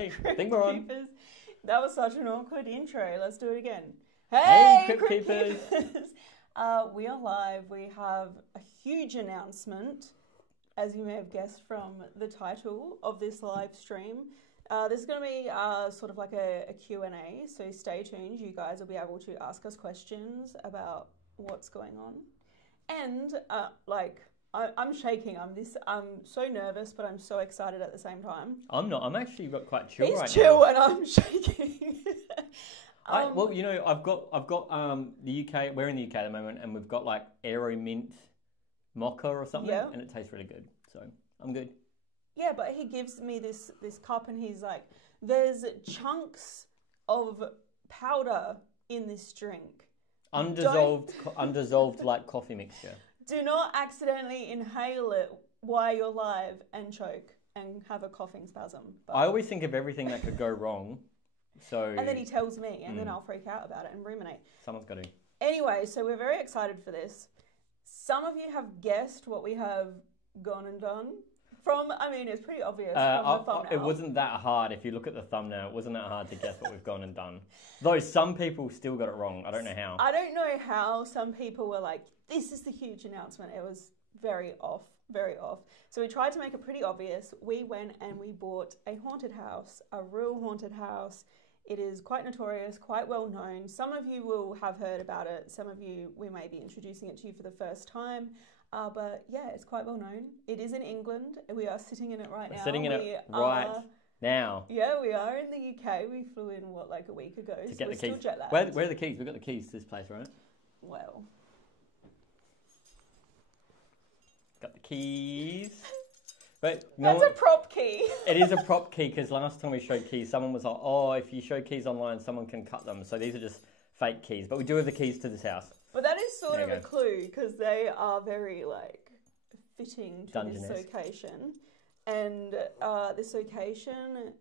Okay, I think we're on. Keepers. That was such an awkward intro. Let's do it again. Hey, Hey, Crypt Keepers. We are live. We have a huge announcement, as you may have guessed from the title of this live stream. This is going to be sort of like a Q&A, so stay tuned. You guys will be able to ask us questions about what's going on. And I'm shaking. I'm so nervous, but I'm so excited at the same time. I'm not. I'm actually quite chill He's right chill now. and I'm shaking. Well, you know, I've got the UK. We're in the UK at the moment, and we've got like Aero Mint Mocha or something, Yeah. and it tastes really good. So I'm good. Yeah, but he gives me this cup, and he's like, "There's chunks of powder in this drink. Undissolved like coffee mixture. Do not accidentally inhale it while you're live and choke and have a coughing spasm." But, I always think of everything that could go wrong. So and then he tells me, and then I'll freak out about it and ruminate. Someone's got to. Anyway, so we're very excited for this. Some of you have guessed what we have gone and done. It's pretty obvious from the thumbnail. It wasn't that hard. If you look at the thumbnail, it wasn't that hard to guess what we've gone and done. Though some people still got it wrong. I don't know how. I don't know how some people were like, this is the huge announcement. It was very off, very off. So we tried to make it pretty obvious. We went and we bought a haunted house, a real haunted house. It is quite notorious, quite well known. Some of you will have heard about it. Some of you, we may be introducing it to you for the first time. But yeah, it's quite well known. It is in England. We are sitting in it right now. Sitting in it right now. Yeah, we are in the UK. We flew in, like a week ago. To get the keys. Still jet lagged. Where are the keys? We've got the keys to this place, right? Well. Got the keys. But That's a prop key. It is a prop key because last time we showed keys, someone was like, oh, if you show keys online, someone can cut them. So these are just fake keys. But we do have the keys to this house. But that is sort of a clue because they are very fitting to this location. And this location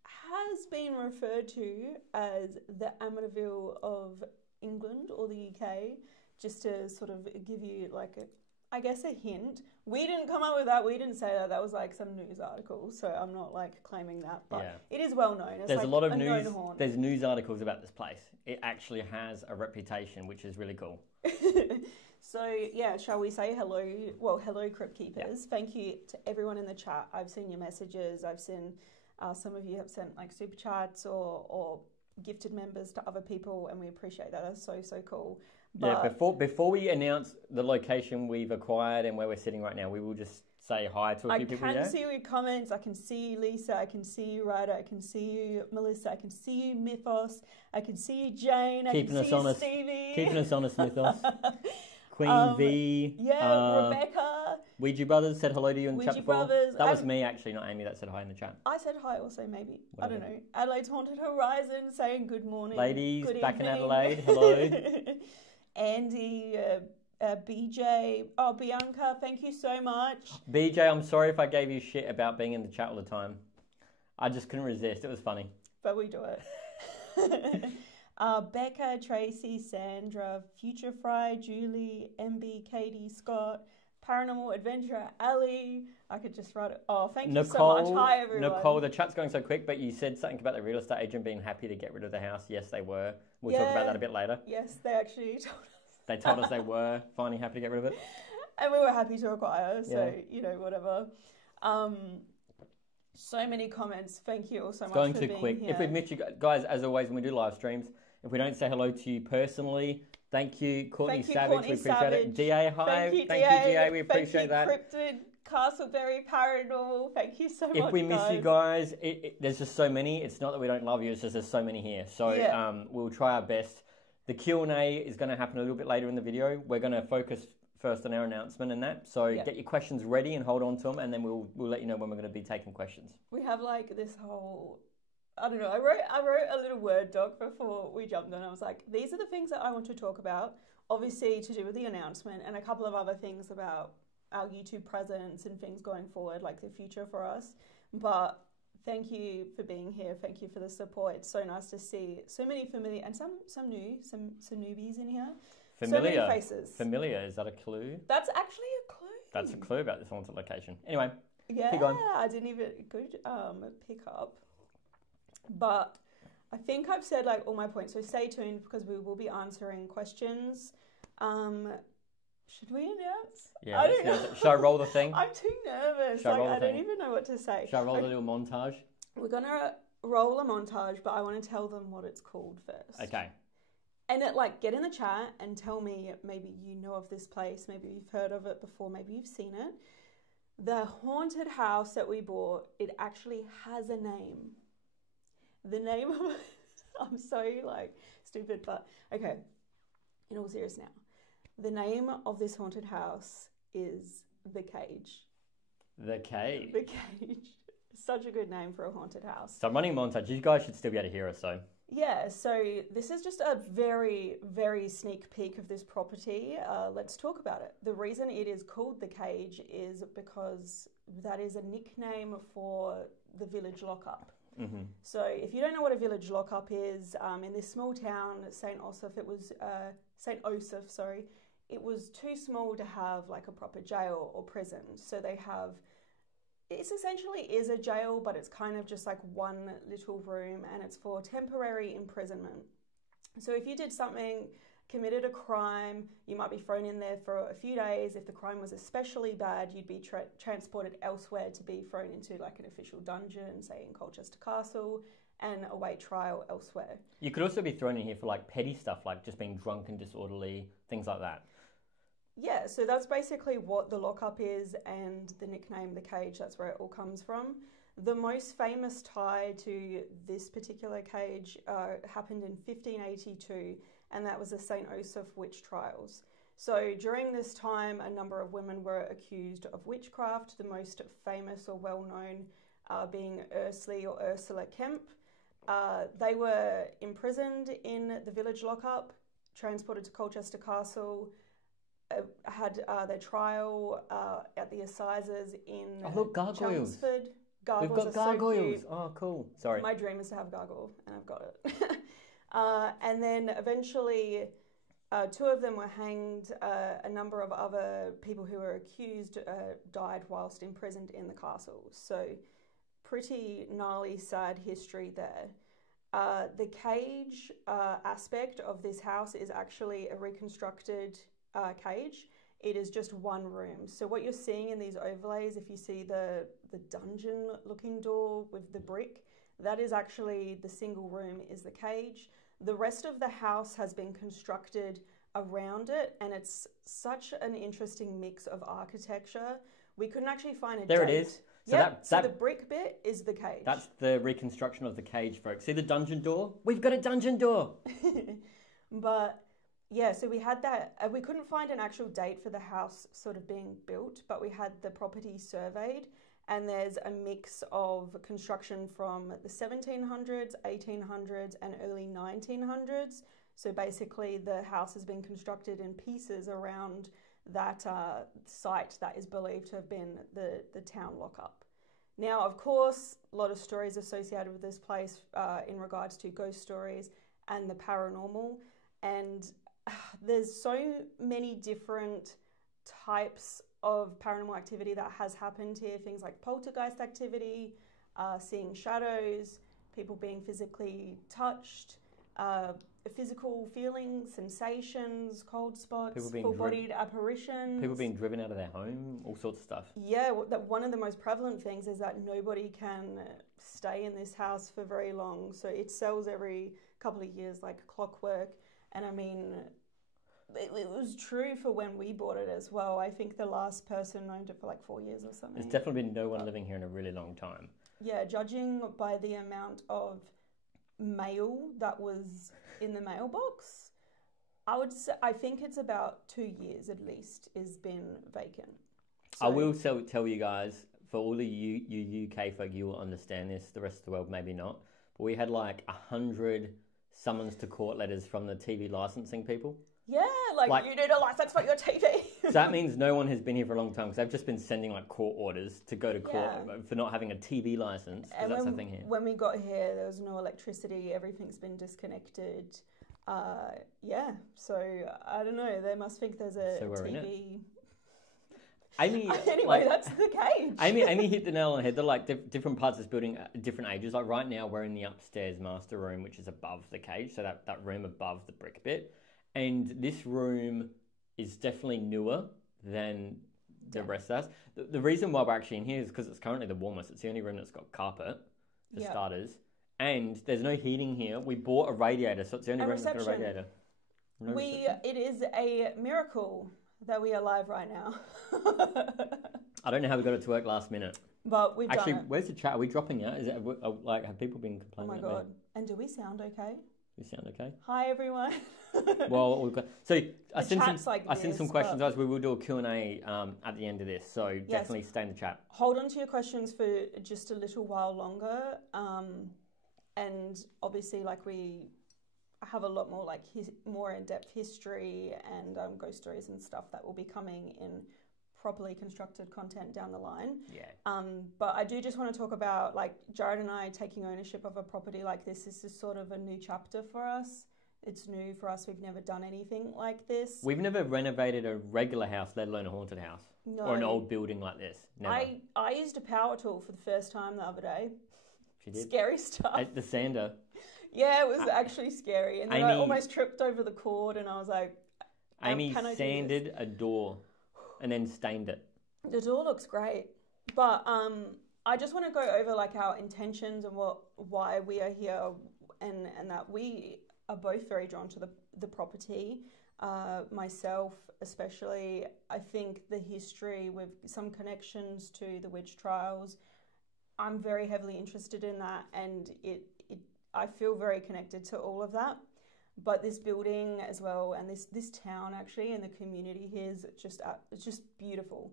has been referred to as the Amityville of England or the UK, just to sort of give you a hint. We didn't come up with that. We didn't say that. That was some news article. So I'm not claiming that, but it is well known. It's There's a lot of news. There's news articles about this place. It actually has a reputation, which is really cool. So yeah, shall we say hello? Well, hello, Crypt Keepers. Yeah. Thank you to everyone in the chat. I've seen your messages. I've seen some of you have sent super chats or gifted members to other people, and we appreciate that. That's so cool. But yeah, before we announce the location we've acquired and where we're sitting right now, we will just say hi to a few people. I can see your comments. I can see you, Lisa. I can see you, Ryder. I can see you, Melissa. I can see you, Mythos. I can see you, Jane. Keeping I us can see honest. you, Stevie. Keeping us honest, Mythos. Queen V. Yeah, Rebecca. Ouija Brothers said hello to you in the chat before. Brothers. That was me, actually, not Amy, that said hi in the chat. I said hi also, maybe. Whatever. I don't know. Adelaide's Haunted Horizon saying good morning. Ladies, good back evening. in Adelaide, hello. Andy, BJ, Bianca, thank you so much. BJ, I'm sorry if I gave you shit about being in the chat all the time. I just couldn't resist. It was funny. But we do it. Becca, Tracy, Sandra, Future Fry, Julie, MB, Katie, Scott, Paranormal Adventurer, Ali. I could just write it. Oh, thank you so much. Hi, everyone. Nicole, the chat's going so quick, but you said something about the real estate agent being happy to get rid of the house. Yes, they were. We'll talk about that a bit later. Yes, they actually told us. They told us they were finally happy to get rid of it. And we were happy to acquire, so, whatever. So many comments. Thank you all so much for being here. Going too quick. If we've missed you guys, as always, when we do live streams, if we don't say hello to you personally, thank you, Courtney Savage. We appreciate it. DA, hi. Thank you, DA. We appreciate that. Cryptid, Castleberry, Paranormal. Thank you so much. If we miss you guys, there's just so many. It's not that we don't love you. It's just there's so many here. So we'll try our best. The Q&A is going to happen a little bit later in the video. We're going to focus first on our announcement and that. So get your questions ready and hold on to them, and then we'll let you know when we're going to be taking questions. We have this whole, I don't know. I wrote a little Word doc before we jumped on. I was like, these are the things that I want to talk about. Obviously, to do with the announcement, and a couple of other things about our YouTube presence and things going forward, like the future for us. But thank you for being here. Thank you for the support. It's so nice to see so many familiar and some newbies in here. Familiar. So many faces. Familiar, is that a clue? That's actually a clue. That's a clue about this haunted location. Anyway, yeah, keep going. I didn't even pick up. But I think I've said like all my points, so stay tuned because we will be answering questions. Should we announce? Yeah, I don't know. Should I roll the thing? I'm too nervous. Like, I don't even know what to say. Should I roll the little montage? We're going to roll a montage, but I want to tell them what it's called first. Okay. And get in the chat and tell me, maybe you know of this place, maybe you've heard of it before, maybe you've seen it. The haunted house that we bought, it actually has a name. The name of it, I'm so stupid, but okay, in all seriousness now. The name of this haunted house is The Cage. The Cage. The Cage. Such a good name for a haunted house. So I'm running montage. You guys should still be able to hear us, so. Yeah, so this is just a very, very sneak peek of this property. Let's talk about it. The reason it is called The Cage is because that is a nickname for the village lockup. Mm-hmm. So if you don't know what a village lockup is, in this small town, St. Osoph, it was too small to have a proper jail or prison. So it essentially is a jail, but it's kind of just one little room, and it's for temporary imprisonment. So if you did something, committed a crime, you might be thrown in there for a few days. If the crime was especially bad, you'd be transported elsewhere to be thrown into an official dungeon, say in Colchester Castle, and await trial elsewhere. You could also be thrown in here for petty stuff, like just being drunk and disorderly, things like that. Yeah, so that's basically what the lockup is, and the nickname The Cage, that's where it all comes from. The most famous tie to this particular cage happened in 1582, and that was the St. Osoph witch trials. So during this time, a number of women were accused of witchcraft, the most famous or well-known being Ursula Kemp. They were imprisoned in the village lockup, transported to Colchester Castle, had their trial at the assizes in Chelmsford. We've got gargoyles. Oh, cool. Sorry. My dream is to have gargoyle, and I've got it. And then eventually, two of them were hanged. A number of other people who were accused died whilst imprisoned in the castle. So pretty gnarly, sad history there. The cage aspect of this house is actually a reconstructed cage. It is just one room. So what you're seeing in these overlays, if you see the dungeon looking door with the brick, that is actually the single room is the cage. The rest of the house has been constructed around it, and it's such an interesting mix of architecture. We couldn't actually find a date. There it is. So the brick bit is the cage. That's the reconstruction of the cage, folks. See the dungeon door? We've got a dungeon door. But yeah, so we had that. We couldn't find an actual date for the house sort of being built, but we had the property surveyed, and there's a mix of construction from the 1700s, 1800s, and early 1900s. So basically the house has been constructed in pieces around that site that is believed to have been the town lockup. Now, of course, a lot of stories associated with this place in regards to ghost stories and the paranormal, and there's so many different types of paranormal activity that has happened here. Things like poltergeist activity, seeing shadows, people being physically touched, physical feelings, sensations, cold spots, full-bodied apparitions. People being driven out of their home, all sorts of stuff. Yeah, one of the most prevalent things is that nobody can stay in this house for very long. So it sells every couple of years like clockwork. And I mean, it was true for when we bought it as well. I think the last person owned it for 4 years or something. There's definitely been no one living here in a really long time. Yeah, judging by the amount of mail that was in the mailbox, I think it's about 2 years at least has been vacant. So, I will tell you guys, for all of you UK folk, you will understand this. The rest of the world maybe not. But we had 100 summons to court letters from the TV licensing people. Yeah, you need a license for your TV. So that means no one has been here for a long time, because they've just been sending court orders to go to court for not having a TV license, because that's the thing here. When we got here, there was no electricity. Everything's been disconnected. So I don't know. They must think there's a TV. Amy, anyway, that's the cage. Amy hit the nail on the head. They're like different parts of this building at different ages. Like right now, we're in the upstairs master room, which is above the cage. So that room above the brick bit. And this room is definitely newer than the rest of us. The reason why we're actually in here is because it's currently the warmest. It's the only room that's got carpet, for starters. And there's no heating here. We bought a radiator, so it's the only room that's got a radiator. It is a miracle that we are live right now. I don't know how we got it to work last minute. But we've actually, done it. Where's the chat? Are we dropping out? Is it like have people been complaining? Oh my god! And do we sound okay? We sound okay. Hi everyone. Well, we've got I sent some questions, guys. We will do a Q&A at the end of this, so definitely stay in the chat. Hold on to your questions for just a little while longer, and obviously, like we have a lot more like more in-depth history and ghost stories and stuff that will be coming in properly constructed content down the line. Yeah. But I do just want to talk about like Jared and I taking ownership of a property like this. This is sort of a new chapter for us. It's new for us. We've never done anything like this. We've never renovated a regular house, let alone a haunted house. No. Or an old building like this. Never. I used a power tool for the first time the other day. She did? Scary stuff. At the sander. Yeah, it was actually scary. And then I almost tripped over the cord and I was like... Amy sanded a door and then stained it. The door looks great. But I just want to go over like our intentions and why we are here and that we are both very drawn to the property. Myself especially, I think the history with some connections to the witch trials, I'm very heavily interested in that, and I feel very connected to all of that. But this building as well, and this town actually, and the community here is it's just beautiful.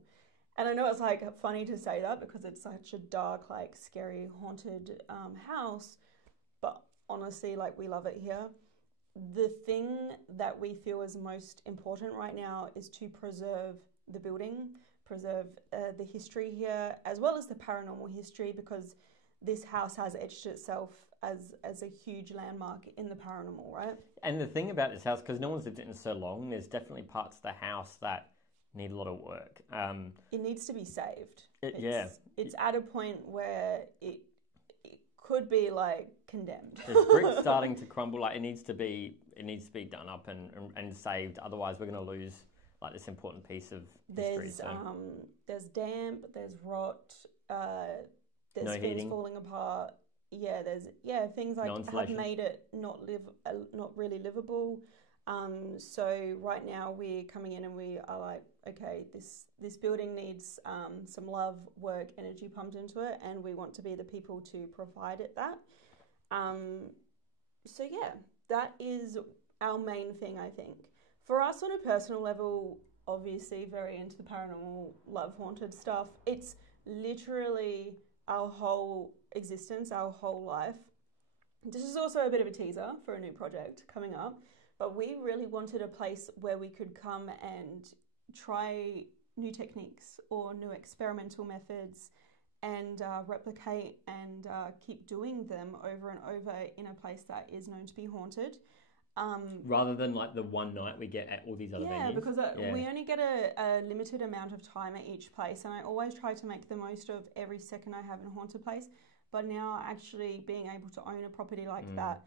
And I know it's like funny to say that because it's such a dark, like scary, haunted house, but honestly, like we love it here. The thing that we feel is most important right now is to preserve the building, preserve the history here, as well as the paranormal history, because this house has etched itself as a huge landmark in the paranormal, right? And the thing about this house, because no one's lived in it so long, there's definitely parts of the house that need a lot of work. It needs to be saved. It's at a point where it could be like condemned. There's bricks starting to crumble. Like it needs to be done up and saved. Otherwise, we're going to lose like this important piece of history. There's damp. There's rot. There's things heating. Falling apart. Yeah, there's things like have made it not really livable. So right now we're coming in and we are like, okay, this building needs some love, work, energy pumped into it, and we want to be the people to provide it that. So yeah, that is our main thing, I think. For us on a personal level, obviously very into the paranormal, love haunted stuff. It's literally our whole existence, our whole life. This is also a bit of a teaser for a new project coming up, but we really wanted a place where we could come and try new techniques or new experimental methods and replicate and keep doing them over and over in a place that is known to be haunted. Rather than like the one night we get at all these other venues. Yeah, because we only get a limited amount of time at each place, and I always try to make the most of every second I have in a haunted place. But now actually being able to own a property like that,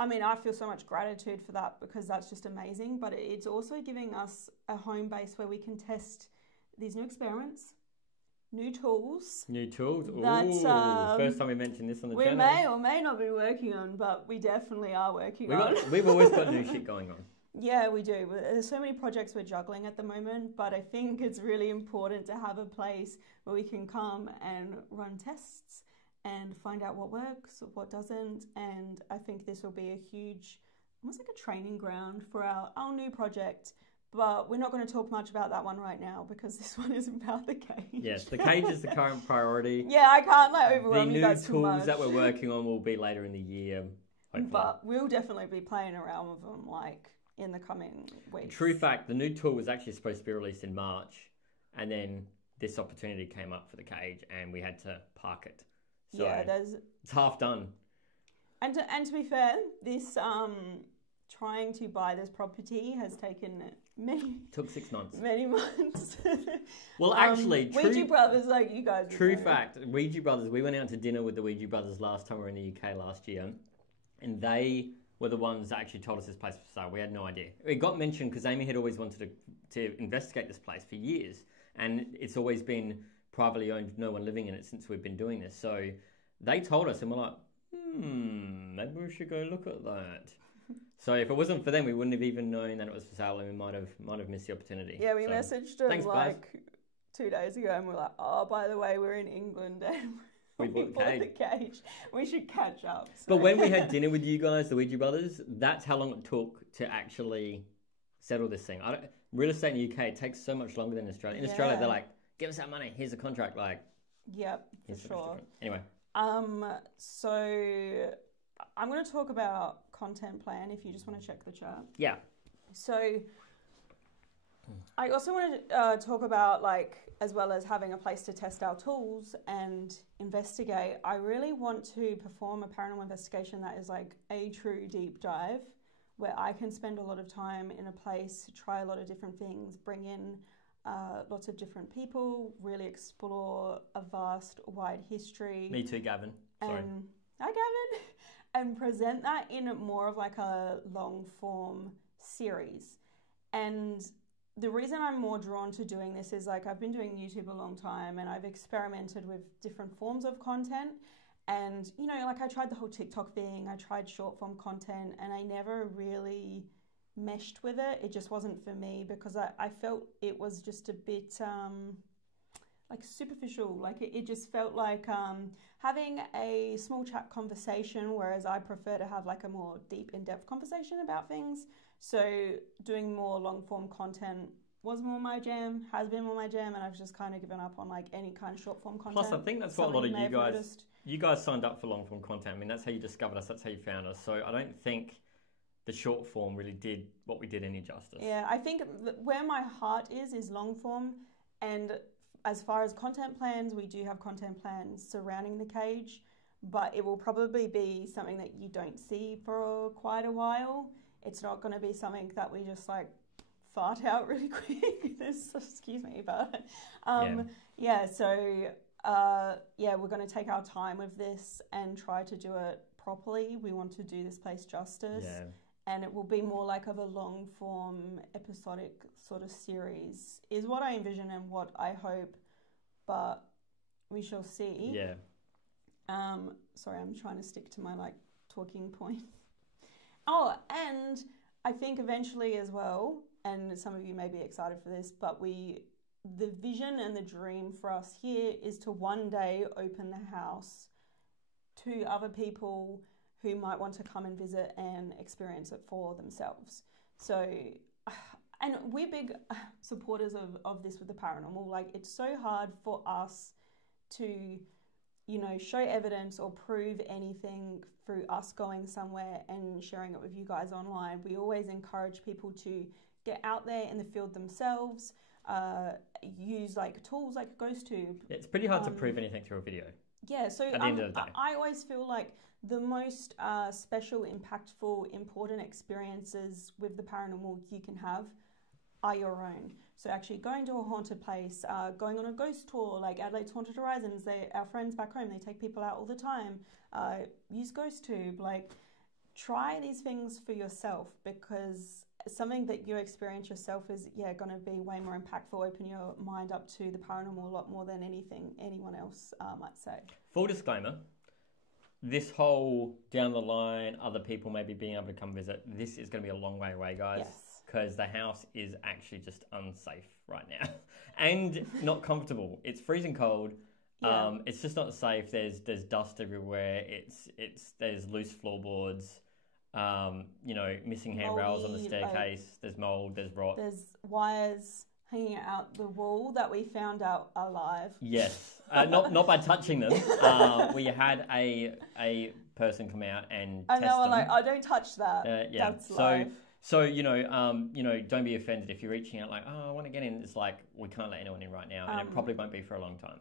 I mean, I feel so much gratitude for that because that's just amazing. But it's also giving us a home base where we can test these new experiments, new tools. New tools? That, first time we mentioned this on the channel. We may or may not be working on, but we definitely are working on. We've always got new shit going on. Yeah, we do. There's so many projects we're juggling at the moment, but I think it's really important to have a place where we can come and run tests and find out what works, what doesn't, and I think this will be a huge, almost like a training ground for our new project. But we're not going to talk much about that one right now because this one is about the cage. Yes, the cage is the current priority. Yeah, I can't overwhelm you guys too much. The new tools that we're working on will be later in the year, hopefully. But we'll definitely be playing around with them in the coming weeks. True fact, the new tool was actually supposed to be released in March, and then this opportunity came up for the cage and we had to park it. So it's half done. And to be fair, this trying to buy this property has taken Took 6 months. Many months. Well, actually, Ouija Brothers, like you guys. True fact. Ouija Brothers. We went out to dinner with the Ouija Brothers last time we were in the UK last year, and they were the ones that actually told us this place was for sale. We had no idea. It got mentioned because Amy had always wanted to investigate this place for years, and it's always been privately owned, no one living in it since we've been doing this. So they told us, and we're like, maybe we should go look at that. So if it wasn't for them, we wouldn't have even known that it was for sale, and we might have missed the opportunity. Yeah, we messaged them like 2 days ago, and we're like, oh, by the way, we're in England, and we bought the cage. We should catch up. So. But when we had dinner with you guys, the Ouija Brothers, that's how long it took to actually settle this thing. Real estate in the UK, it takes so much longer than Australia. In Australia, they're like, give us that money, here's a contract. Like, yep, for sure. Anyway. So I'm going to talk about content plan if you just want to check the chat. Yeah. So I also want to talk about, like, as well as having a place to test our tools and investigate, I really want to perform a paranormal investigation that is like a true deep dive where I can spend a lot of time in a place, try a lot of different things, bring in lots of different people, really explore a vast, wide history. Me too, Gavin. Sorry. Hi, Gavin. And present that in more of like a long form series. And the reason I'm more drawn to doing this is, like, I've been doing YouTube a long time and I've experimented with different forms of content. And, you know, like, I tried the whole TikTok thing, I tried short form content, and I never really meshed with it. It just wasn't for me because I felt it was just a bit like superficial. Like, it just felt like having a small chat conversation, whereas I prefer to have like a more deep, in-depth conversation about things. So doing more long-form content was more my jam, has been more my jam, and I've just kind of given up on like any kind of short-form content. Plus, I think that's what a lot of you guys signed up for long-form content. I mean, that's how you discovered us, that's how you found us. So I don't think the short form really did what we did any justice. Yeah, I think where my heart is long-form, and as far as content plans, we do have content plans surrounding the cage, but it will probably be something that you don't see for quite a while. It's not going to be something that we just like fart out really quick. Excuse me, but we're going to take our time with this and try to do it properly. We want to do this place justice, and it will be more like of a long form episodic sort of series is what I envision and what I hope, but we shall see. Yeah. Sorry, I'm trying to stick to my like talking point. Oh, and I think eventually as well, and some of you may be excited for this, but the vision and the dream for us here is to one day open the house to other people who might want to come and visit and experience it for themselves. So, and we're big supporters of this with the paranormal. Like, it's so hard for us to, you know, show evidence or prove anything through us going somewhere and sharing it with you guys online. We always encourage people to get out there in the field themselves, use like tools like GhostTube. It's pretty hard to prove anything through a video. Yeah, so at the end of the day. I always feel like the most special, impactful, important experiences with the paranormal you can have are your own. So actually going to a haunted place, going on a ghost tour, like Adelaide's Haunted Horizons, our friends back home, they take people out all the time. Use GhostTube, like try these things for yourself, because something that you experience yourself is going to be way more impactful, open your mind up to the paranormal a lot more than anything anyone else might say. Full disclaimer, this whole down the line, other people maybe being able to come visit, this is going to be a long way away, guys. Yes. Because the house is actually just unsafe right now and not comfortable. It's freezing cold. Yeah. It's just not safe. There's dust everywhere. There's loose floorboards. Missing handrails on the staircase. There's mold. There's rot. There's wires hanging out the wall that we found out alive. Yes, not by touching them. We had a person come out and I test know. them. Like, I don't touch that. Yeah. That's live. So, don't be offended if you're reaching out like, oh, I want to get in. It's like, we can't let anyone in right now, and it probably won't be for a long time.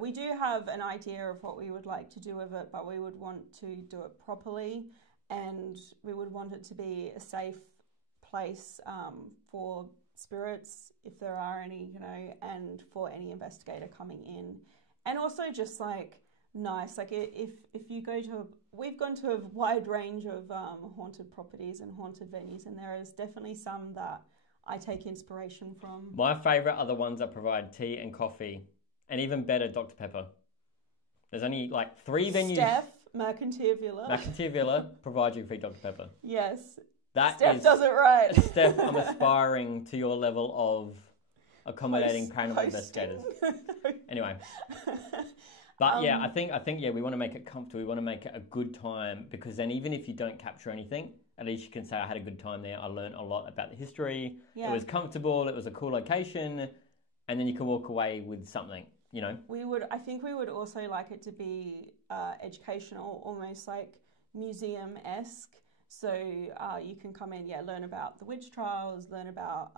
We do have an idea of what we would like to do with it, but we would want to do it properly and we would want it to be a safe place for spirits, if there are any, you know, and for any investigator coming in. And also just like nice, like if you go to, we've gone to a wide range of haunted properties and haunted venues, and there is definitely some that I take inspiration from. My favourite are the ones that provide tea and coffee, and even better, Dr. Pepper. There's only like 3 venues. Steph, McIntyre Villa provide you free Dr. Pepper. Yes. Steph does it right. Steph, I'm aspiring to your level of accommodating paranormal investigators. Anyway. But yeah, I think we want to make it comfortable. We want to make it a good time, because then even if you don't capture anything, at least you can say, I had a good time there. I learned a lot about the history. Yeah. It was comfortable. It was a cool location. And then you can walk away with something, you know? I think we would also like it to be educational, almost like museum-esque. So you can come in, learn about the witch trials, learn about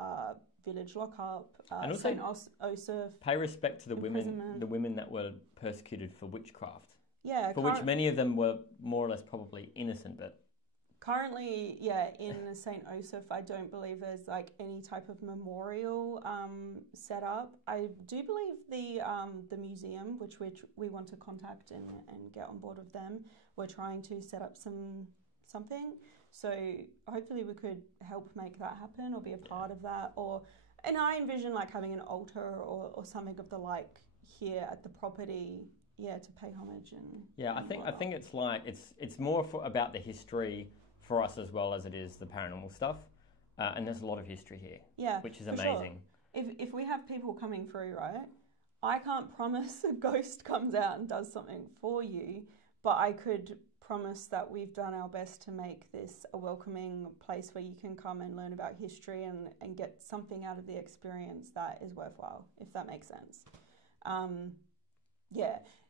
village lockup, and also St. Josef. Pay respect to the women that were persecuted for witchcraft. Yeah. For which many of them were more or less probably innocent, but... Currently, in St. Josef, I don't believe there's like any type of memorial set up. I do believe the museum, which we want to contact and get on board with them, we're trying to set up something. So hopefully we could help make that happen or be a part of that. And I envision like having an altar or something of the like here at the property, to pay homage and. Yeah, I think it's like it's more about the history for us as well as it is the paranormal stuff, and there's a lot of history here. Yeah, which is amazing. Sure. If we have people coming through, right, I can't promise a ghost comes out and does something for you, but I could promise that we've done our best to make this a welcoming place where you can come and learn about history and get something out of the experience that is worthwhile, if that makes sense.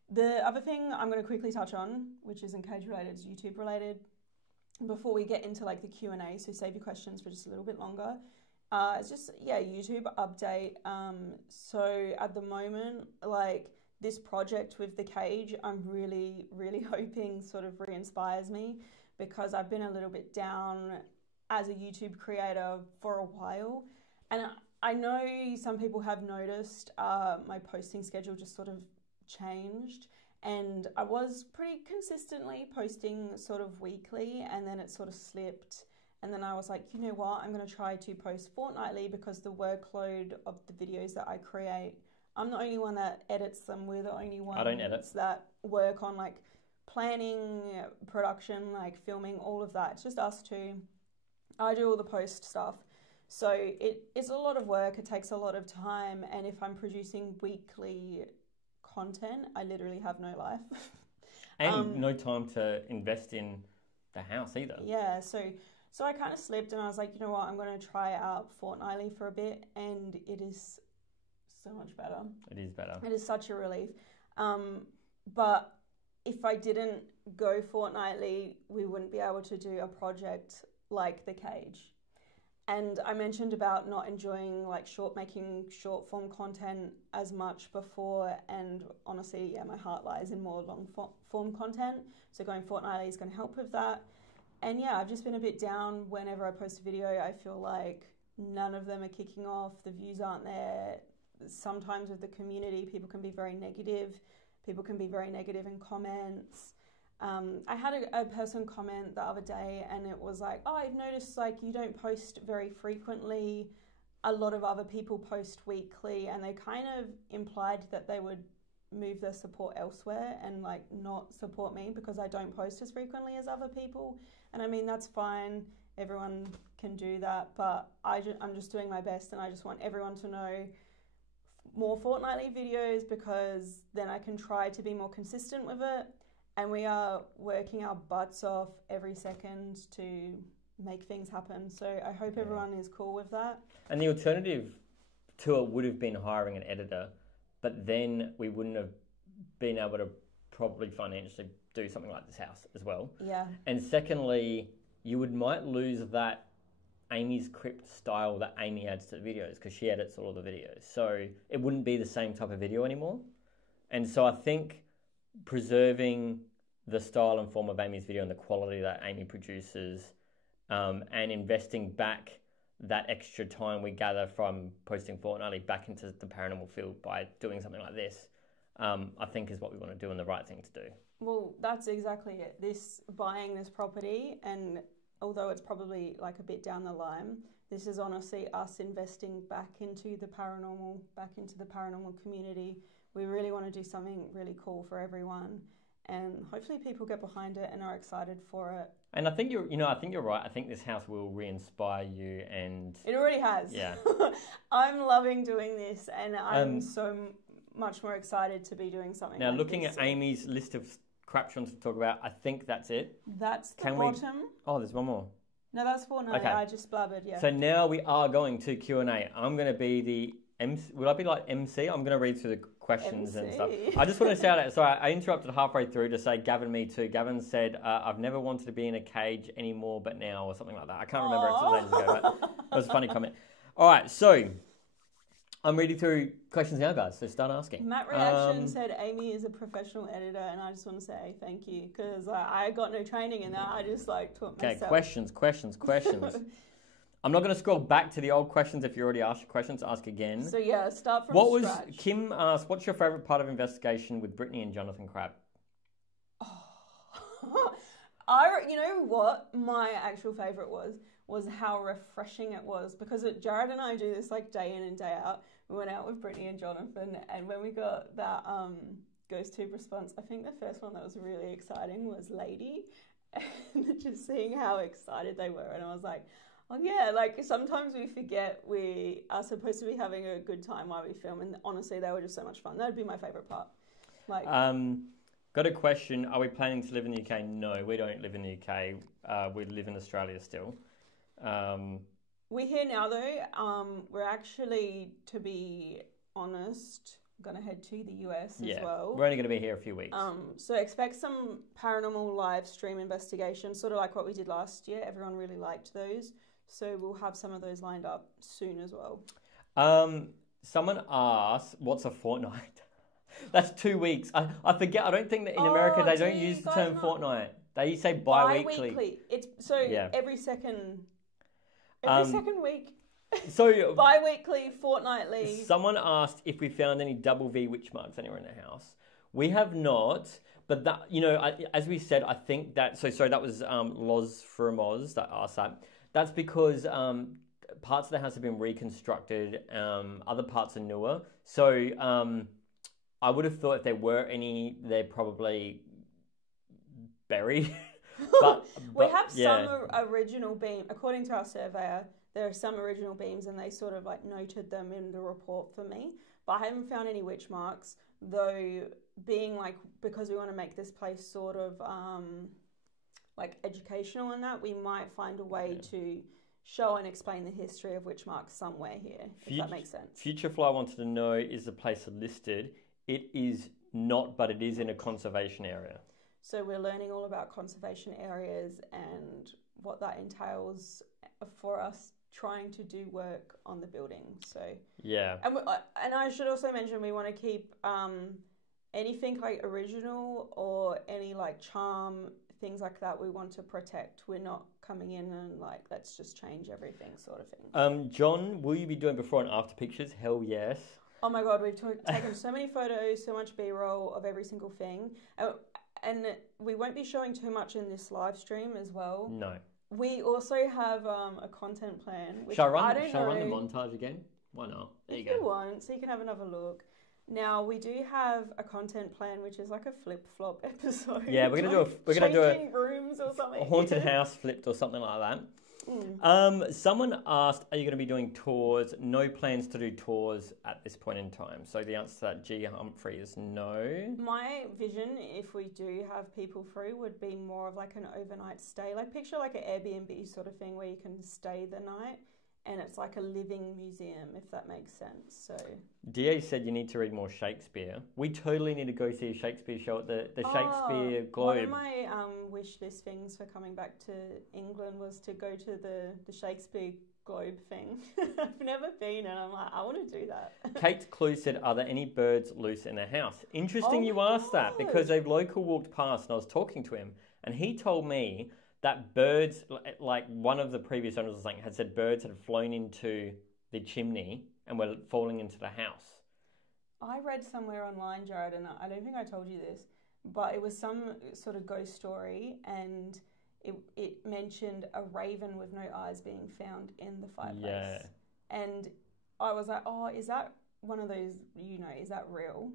The other thing I'm going to quickly touch on, which isn't cage related, is YouTube related, before we get into like the Q&A, so save your questions for just a little bit longer. It's just, YouTube update. So at the moment, like, this project with the cage, I'm really, really hoping sort of re-inspires me, because I've been a little bit down as a YouTube creator for a while. And I know some people have noticed my posting schedule just sort of changed. And I was pretty consistently posting sort of weekly, and then it sort of slipped. And then I was like, you know what, I'm going to try to post fortnightly, because the workload of the videos that I create, I'm the only one that edits them. We're the only ones that work on like planning, production, like filming, all of that. It's just us two. I do all the post stuff. So it's a lot of work. It takes a lot of time. And if I'm producing weekly content, I literally have no life. And no time to invest in the house either. Yeah, so I kind of slipped, and I was like, you know what, I'm going to try out fortnightly for a bit, and it is so much better. It is better. It is such a relief. But if I didn't go fortnightly, we wouldn't be able to do a project like the cage. And I mentioned about not enjoying like making short form content as much before, and honestly, my heart lies in more long form content. So going fortnightly is going to help with that. And I've just been a bit down whenever I post a video. I feel like none of them are kicking off. The views aren't there. Sometimes with the community, people can be very negative. People can be very negative in comments. I had a person comment the other day, and it was like, oh, I've noticed like you don't post very frequently. A lot of other people post weekly, and they kind of implied that they would move their support elsewhere and like not support me because I don't post as frequently as other people. And I mean, that's fine. Everyone can do that, but I'm just doing my best, and I just want everyone to know more fortnightly videos, because then I can try to be more consistent with it. And we are working our butts off every second to make things happen. So I hope everyone is cool with that. And the alternative to it would have been hiring an editor, but then we wouldn't have been able to probably financially do something like this house as well. Yeah. And secondly, you might lose that AmysCrypt style that Amy adds to the videos, because she edits all of the videos. So it wouldn't be the same type of video anymore. And so I think preserving the style and form of Amy's video and the quality that Amy produces, and investing back that extra time we gather from posting fortnightly back into the paranormal field by doing something like this, I think is what we want to do and the right thing to do. Well, that's exactly it. Buying this property, and although it's probably like a bit down the line, this is honestly us investing back into the paranormal community. We really want to do something really cool for everyone, and hopefully people get behind it and are excited for it. And I think you're right. I think this house will re-inspire you, and it already has. Yeah. I'm loving doing this, and I'm so much more excited to be doing something now. Like looking this. at Amy's list of crap she wants to talk about, I think that's it. That's the bottom. Oh, there's one more. No, that's four. No, okay. I just blabbered. Yeah. So now we are going to Q&A. I'm going to be the MC. Would I be like MC? I'm going to read through the questions and stuff. I just want to shout out. Sorry, I interrupted halfway through to say Gavin, me too. Gavin said, "I've never wanted to be in a cage anymore, but now," or something like that. I can't remember. It was ages ago, but it was a funny comment. All right, so I'm reading through questions now, guys. So start asking. Matt Reaction said Amy is a professional editor, and I just want to say thank you because I got no training in that. I just taught myself. Okay, questions. I'm not going to scroll back to the old questions. If you already asked your questions, ask again. So yeah, start from scratch. Kim asked, what's your favourite part of investigation with Brittany and Jonathan Crabb? You know what my actual favourite was how refreshing it was, because Jared and I do this day in and day out. We went out with Brittany and Jonathan, and when we got that GhostTube response, I think the first one that was really exciting was Lady, and just seeing how excited they were, and I was like, oh yeah, sometimes we forget we are supposed to be having a good time while we film, and honestly, they were just so much fun. That'd be my favourite part. Got a question. Are we planning to live in the UK? No, we don't live in the UK. We live in Australia still. We're here now though. We're actually, to be honest, going to head to the US as well. We're only going to be here a few weeks. So expect some paranormal live stream investigations, sort of like what we did last year. Everyone really liked those. So we'll have some of those lined up soon as well. Someone asked, what's a fortnight? That's 2 weeks. I forget. I don't think that in America they don't use the term fortnight. They say bi-weekly. Bi-weekly. It's every second week. So bi-weekly, fortnightly. Someone asked if we found any double V witch marks anywhere in the house. We have not, but that, as we said, I think that that was Loz from Oz that asked that. That's because parts of the house have been reconstructed, other parts are newer. So I would have thought if there were any, they're probably buried. but we have some original beam. According to our surveyor, there are some original beams, and they sort of noted them in the report for me. But I haven't found any witch marks, though. Being because we want to make this place sort of educational in that, we might find a way to show and explain the history of witch marks somewhere here, if that makes sense. Futurefly wanted to know, is the place listed? It is not, but it is in a conservation area. So we're learning all about conservation areas and what that entails for us trying to do work on the building. So yeah, and I should also mention we want to keep anything original or any charm, things like that, we want to protect. We're not coming in and let's just change everything sort of thing. John, will you be doing before and after pictures? Hell yes. Oh my God, we've taken so many photos, so much B-roll of every single thing. And we won't be showing too much in this live stream as well. No. We also have a content plan. Which shall I run the montage again? Why not? There you go. If you want, so you can have another look. Now, we do have a content plan, which is a flip-flop episode. Yeah, we're gonna do a rooms or something. A haunted house flipped or something like that. Someone asked, are you going to be doing tours? No plans to do tours at this point in time. So the answer to that, G. Humphrey, is no. My vision, if we do have people through, would be more of an overnight stay. Picture an Airbnb sort of thing where you can stay the night. And it's a living museum, if that makes sense. So DA said you need to read more Shakespeare. We totally need to go see a Shakespeare show at the Shakespeare Globe. One of my wish list things for coming back to England was to go to the Shakespeare globe thing. I've never been, and I'm like, I want to do that. Kate Clue said, are there any birds loose in the house? Interesting you asked that, because a local walked past and I was talking to him, and he told me that birds, like one of the previous owners or something, had said birds had flown into the chimney and were falling into the house. I read somewhere online, Jared, and I don't think I told you this, but it was some sort of ghost story, and it mentioned a raven with no eyes being found in the fireplace. Yeah. And I was like, oh, is that one of those, is that real?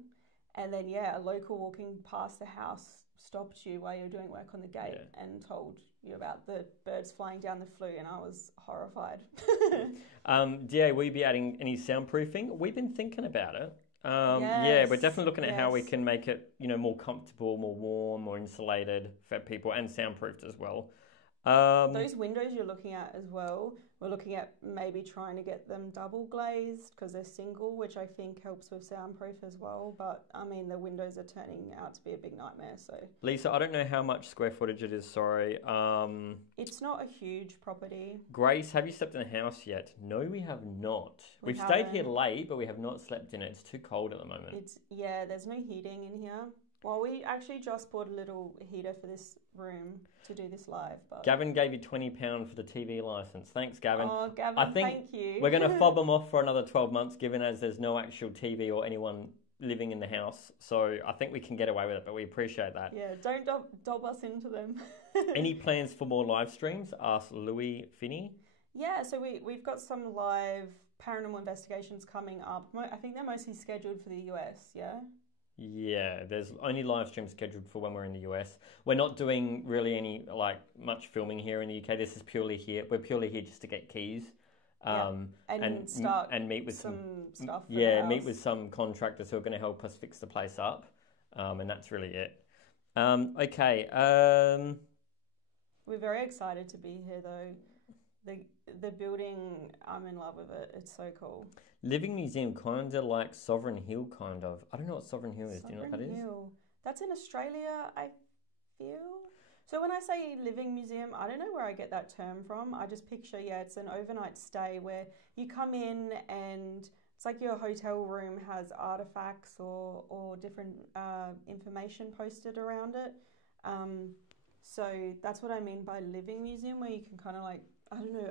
And then, a local walking past the house stopped you while you were doing work on the gate and told you about the birds flying down the flue, and I was horrified. DA, will you be adding any soundproofing? We've been thinking about it. Yeah, we're definitely looking at how we can make it, more comfortable, more warm, more insulated for people, and soundproofed as well. Those windows you're looking at as well, we're looking at maybe trying to get them double glazed because they're single, which I think helps with soundproof as well. But I mean, the windows are turning out to be a big nightmare. So Lisa, I don't know how much square footage it is. Sorry. It's not a huge property. Grace, have you slept in the house yet? No, we have not. We've stayed here late, but we have not slept in it. It's too cold at the moment. There's no heating in here. Well, we actually just bought a little heater for this room to do this live. But Gavin gave you £20 for the TV licence. Thanks, Gavin. Oh, Gavin, I think thank you. We're going to fob them off for another 12 months, given as there's no actual TV or anyone living in the house. So I think we can get away with it, but we appreciate that. Yeah, don't dob us into them. Any plans for more live streams? Asked Louis Finney. Yeah, so we've got some live paranormal investigations coming up. I think they're mostly scheduled for the US, yeah? Yeah, there's only live streams scheduled for when we're in the US. We're not doing really any much filming here in the UK. This is purely here. We're purely here just to get keys, and meet with some stuff. Meet with some contractors who are going to help us fix the place up, and that's really it. Okay. We're very excited to be here, though. The building, I'm in love with it. It's so cool. Living Museum, kind of like Sovereign Hill, kind of. I don't know what Sovereign Hill is. Do you know what that is? That's in Australia, I feel. So when I say Living Museum, I don't know where I get that term from. I just picture, it's an overnight stay where you come in and it's like your hotel room has artifacts or different information posted around it. So that's what I mean by Living Museum, where you can kind of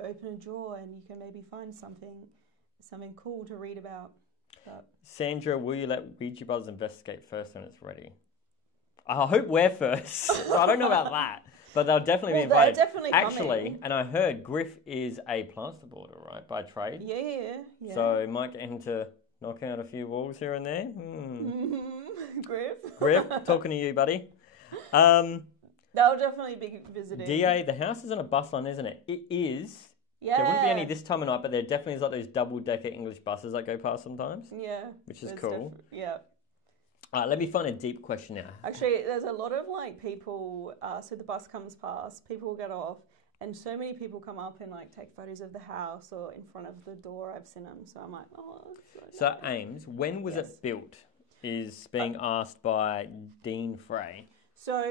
open a drawer and you can maybe find something cool to read about. But Sandra, will you let Ouija Brothers investigate first when it's ready? I hope we're first. I don't know about that, but they'll definitely be invited. They're definitely coming. And I heard Griff is a plasterboarder, right, by trade? Yeah. So might get him to knock out a few walls here and there. Griff, talking to you, buddy. They'll definitely be visiting. DA, the house is on a bus line, isn't it? It is. Yeah. There wouldn't be any this time of night, but there definitely is those double-decker English buses that go past sometimes. Yeah. Which is cool. Yeah. Let me find a deep question now. Actually, there's a lot of people, so the bus comes past, people will get off, and so many people come up and take photos of the house or in front of the door. I've seen them, so I'm like, oh. So nice. Ames, when was it built? Is being asked by Dean Frey. So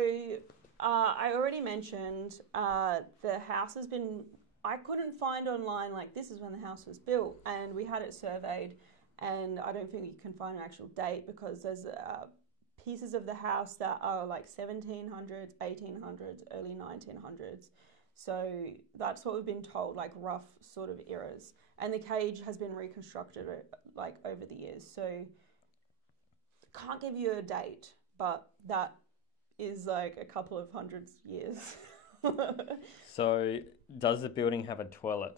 I already mentioned the house has been. I couldn't find online this is when the house was built, and we had it surveyed. And I don't think you can find an actual date because there's pieces of the house that are 1700s, 1800s, early 1900s. So that's what we've been told, rough sort of eras. And the cage has been reconstructed over the years. So can't give you a date, but that is a couple of hundreds years. So does the building have a toilet?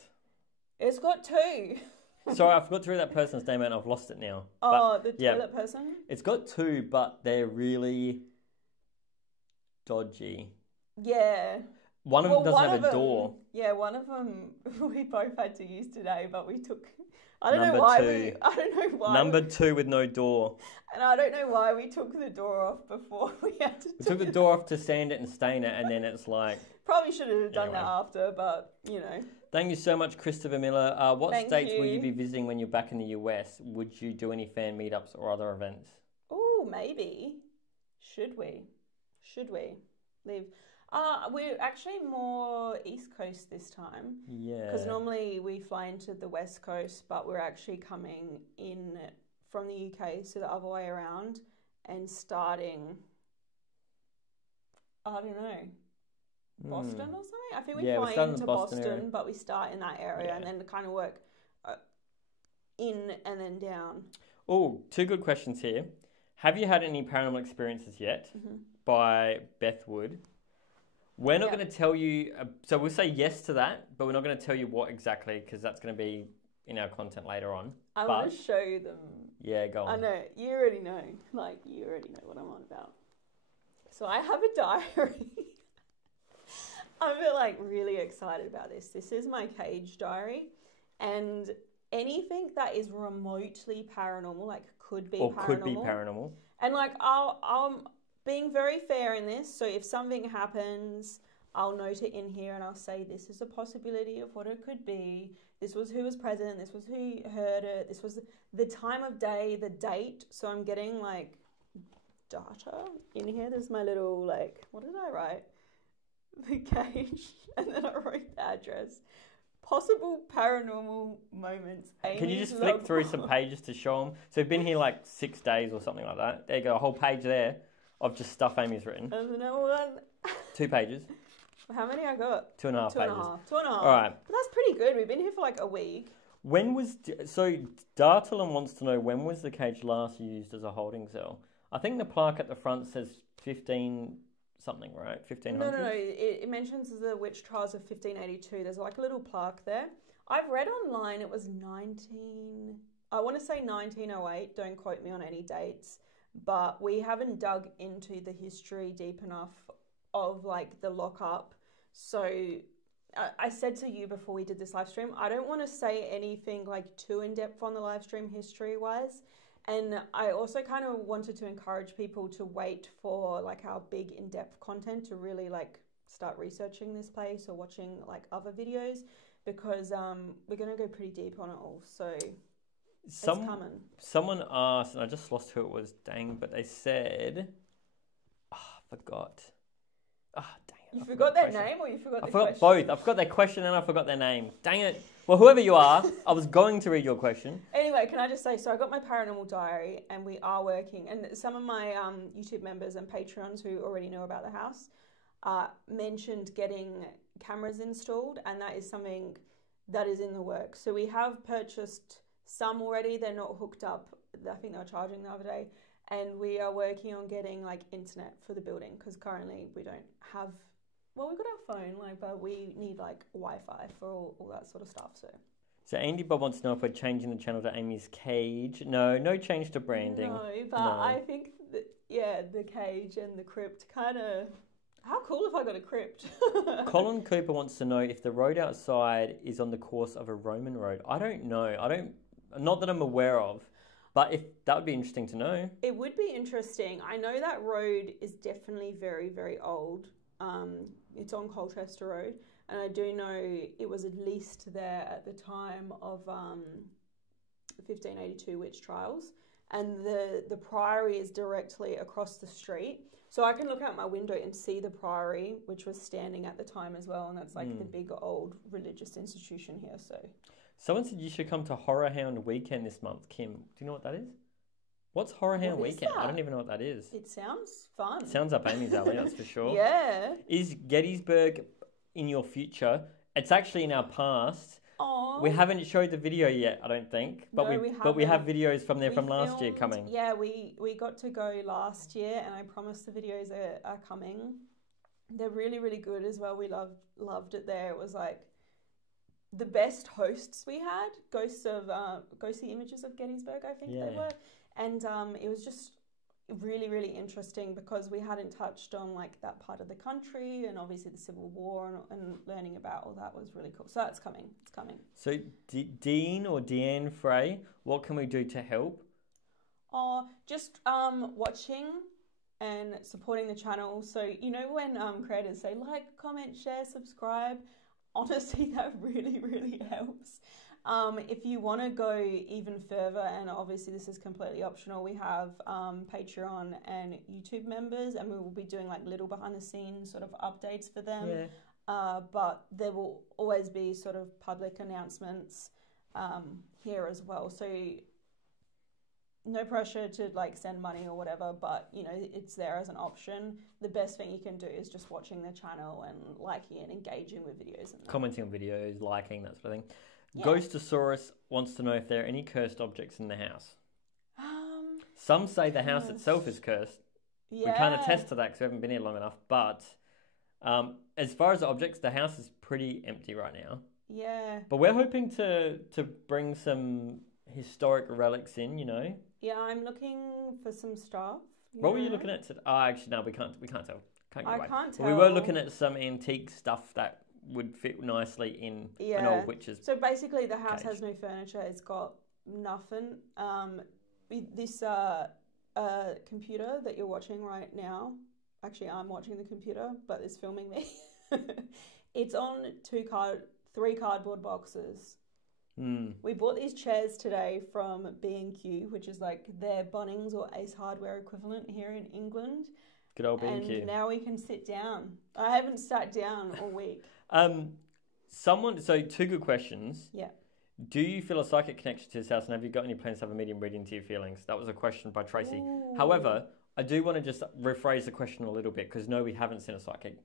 It's got two. Sorry, I forgot to read that person's name and I've lost it now. Oh, the toilet person? It's got two, but they're really dodgy. Yeah. One of them doesn't have a door. Yeah, one of them we both had to use today, but we took... I don't know why. Number two with no door. And I don't know why we took the door off before we had to... We took the door off to sand it and stain it, and then it's Probably should have done that after, but, Thank you so much, Christopher Miller. What states will you be visiting when you're back in the US? Would you do any fan meetups or other events? Oh, maybe. Should we? Leave? We're actually more East Coast this time. Yeah. Because normally we fly into the West Coast, but we're actually coming in from the UK, so the other way around, and starting, I don't know, Boston or something? I think we fly into Boston, but we start in that area and then kind of work in and then down. Oh, 2 good questions here. Have you had any paranormal experiences yet? By Beth Wood. We're not going to tell you, so we'll say yes to that, but we're not going to tell you what exactly, because that's going to be in our content later on. I want to show you them. Yeah, go on. I know, you already know. Like, you already know what I'm on about. So I have a diary. I'm like really excited about this. This is my cage diary, and anything that is remotely paranormal, like could be paranormal. And like I'm being very fair in this. So if something happens, I'll note it in here and I'll say this is a possibility of what it could be. This was who was present. This was who heard it. This was the time of day, the date. So I'm getting like data in here. There's my little like, what did I write? The cage, and then I wrote the address. Possible paranormal moments. Can you just flick through some pages to show them? So we've been here like 6 days or something like that. There you go, a whole page there of just stuff Amy's written. And another one. 2 pages. How many I got? 2.5 pages. 2.5. All right. But that's pretty good. We've been here for like a week. So Dartalon wants to know, when was the cage last used as a holding cell? I think the plaque at the front says 15 something, right? 1500? No. It mentions the witch trials of 1582. There's like a little plaque there. I've read online it was I want to say 1908. Don't quote me on any dates. But we haven't dug into the history deep enough of like the lockup. So I said to you before we did this live stream, I don't want to say anything like too in depth on the live stream history wise. And I also kind of wanted to encourage people to wait for like our big in-depth content to really like start researching this place or watching like other videos, because we're going to go pretty deep on it all. So it's coming. Someone asked, and I just lost who it was, dang, but they said, I forgot. Dang it. You forgot their name or you forgot the question? I forgot both. I forgot their question and I forgot their name. Dang it. Well, whoever you are, I was going to read your question. Anyway, can I just say, so I got my paranormal diary and we are working, and some of my YouTube members and Patreons who already know about the house mentioned getting cameras installed, and that is something that is in the works. So we have purchased some already. They're not hooked up. I think they were charging the other day. And we are working on getting like internet for the building, because currently we don't have, well, we've got our phone, like, but we need like Wi-Fi for all that sort of stuff. So Andy Bob wants to know if we're changing the channel to Amy's Cage. No change to branding. No, but no. I think that, the Cage and the Crypt kind of, how cool if I got a Crypt? Colin Cooper wants to know if the road outside is on the course of a Roman road. I don't know. Not that I'm aware of. But if that would be interesting to know. It would be interesting. I know that road is definitely very, very old. It's on Colchester Road. And I do know it was at least there at the time of 1582 witch trials. And the priory is directly across the street. So I can look out my window and see the priory, which was standing at the time as well. And that's like the big old religious institution here. So someone said you should come to Horror Hound Weekend this month, Kim. Do you know what that is? What's Horror Hound Weekend? I don't even know what that is. It sounds fun. It sounds up Amy's alley, that's for sure. Yeah. Is Gettysburg in your future? It's actually in our past. Aww. We haven't showed the video yet, I don't think. But we have videos from there from last year coming. Yeah, we got to go last year, and I promise the videos are coming. They're really, really good as well. We loved it there. It was like the best hosts we had. Ghostly images of Gettysburg, I think they were. And it was just really, really interesting because we hadn't touched on like that part of the country, and obviously the Civil War and learning about all that was really cool. So that's coming. It's coming. So Deanne Frey, what can we do to help? Just watching and supporting the channel. So you know when creators say like, comment, share, subscribe, honestly that really, really helps. If you want to go even further, and obviously this is completely optional, we have Patreon and YouTube members, and we will be doing like little behind the scenes sort of updates for them. Yeah. But there will always be sort of public announcements here as well. So no pressure to like send money or whatever, but you know, it's there as an option. The best thing you can do is just watching the channel and liking and engaging with videos and commenting on videos, liking, that sort of thing. Yeah. Ghostosaurus wants to know if there are any cursed objects in the house. Some say the house itself is cursed. Yeah. We can't attest to that because we haven't been here long enough, but as far as the objects, the house is pretty empty right now. Yeah. But we're hoping to bring some historic relics in, you know. Yeah, I'm looking for some stuff. What were you looking at? Oh, actually, no, we can't tell. Can't tell. We were looking at some antique stuff that would fit nicely in an old witch's. So basically, the house cage. has no furniture. It's got nothing. This computer that you're watching right now. Actually, I'm watching the computer, but it's filming me. It's on three cardboard boxes. We bought these chairs today from B&Q, which is like their Bunnings or Ace Hardware equivalent here in England. Good old B&Q. And now we can sit down. I haven't sat down all week. So two good questions. Yeah. Do you feel a psychic connection to this house, and have you got any plans to have a medium read into your feelings? That was a question by Tracy. Ooh. However, I do want to just rephrase the question a little bit, because no, we haven't seen a psychic.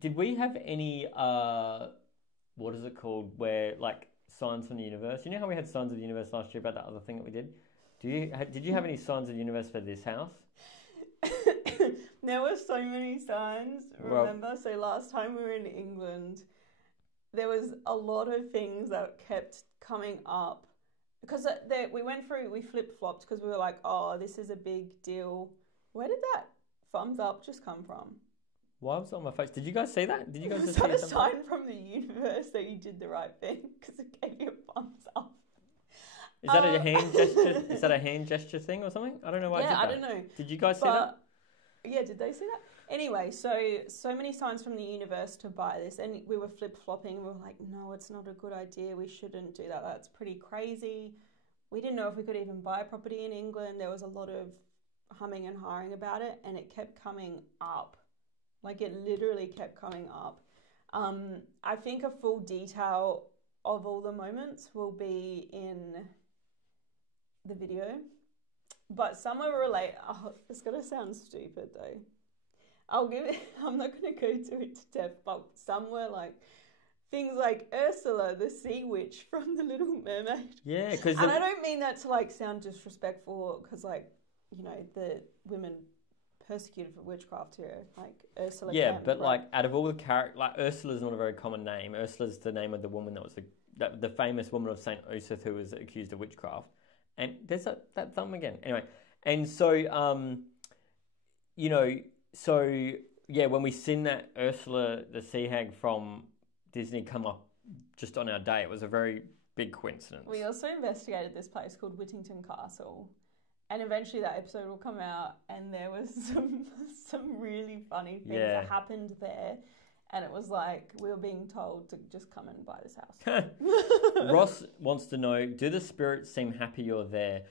Did we have any, what is it called, where, like, signs from the universe? You know how we had signs of the universe last year about that other thing that we did? Did you have any signs of the universe for this house? There were so many signs, remember? So last time we were in England, there was a lot of things that kept coming up. Because we flip-flopped because we were like, oh, this is a big deal. Where did that thumbs up just come from? Why was it on my face? Did you guys see that? Did you guys was just that see a something? sign from the universe that you did the right thing? Because it gave you a thumbs up. Is that a hand gesture? Is that a hand gesture thing or something? I don't know why I did that. I don't know. Did you guys see that? Yeah, did they see that? Anyway, so many signs from the universe to buy this, and we were flip-flopping. We were like, no, it's not a good idea. We shouldn't do that. That's pretty crazy. We didn't know if we could even buy a property in England. There was a lot of humming and hawing about it, and it kept coming up. Like, it literally kept coming up. I think a full detail of all the moments will be in the video. But some are related. Oh, it's going to sound stupid, though. I'm not going to go to it to depth, but some were like things like Ursula, the sea witch from The Little Mermaid. Yeah, because... And I don't mean that to, like, sound disrespectful, because, like, you know, the women persecuted for witchcraft here, like Ursula. Yeah, but, like, out of all the characters, like, Ursula's not a very common name. Ursula's the name of the woman that was the famous woman of St. Joseph who was accused of witchcraft. And there's that thumb again. Anyway, and so, you know, so, yeah, when we seen that Ursula, the sea hag from Disney, come up just on our day, it was a very big coincidence. We also investigated this place called Whittington Castle, and eventually that episode will come out, and there was some really funny things that happened there. And it was like, we were being told to just come and buy this house. Ross wants to know, do the spirits seem happy you're there?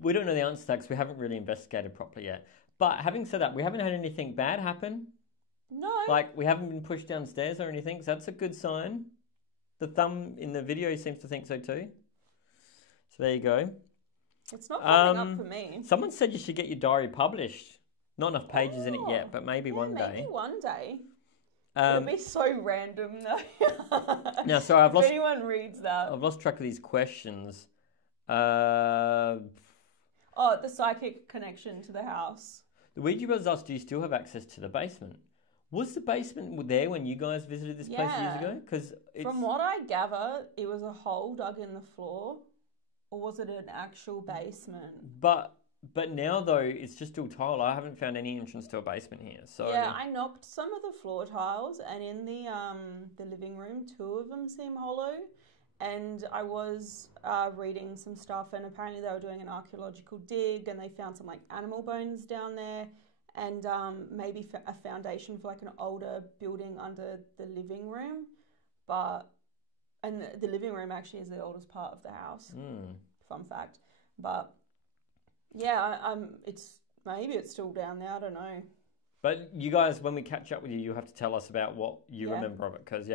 We don't know the answer to that because we haven't really investigated properly yet. But having said that, we haven't had anything bad happen. No. Like, we haven't been pushed downstairs or anything, so that's a good sign. The thumb in the video seems to think so too. So there you go. It's not popping up for me. Someone said you should get your diary published. Not enough pages in it yet, but maybe one day. Maybe one day. It'll be so random though. Now, sorry, if anyone reads that. I've lost track of these questions. The psychic connection to the house. The Ouija Brothers asked, do you still have access to the basement? Was the basement there when you guys visited this place years ago? Because from what I gather, it was a hole dug in the floor, or was it an actual basement? But now, though, it's just all tile. I haven't found any entrance to a basement here. So yeah, I knocked some of the floor tiles, and in the living room, 2 of them seem hollow. And I was reading some stuff, and apparently they were doing an archaeological dig, and they found some, like, animal bones down there, and maybe a foundation for, like, an older building under the living room. But and the living room actually is the oldest part of the house. Fun fact. But yeah, maybe it's still down there. I don't know. But you guys, when we catch up with you, you have to tell us about what you remember of it. Because,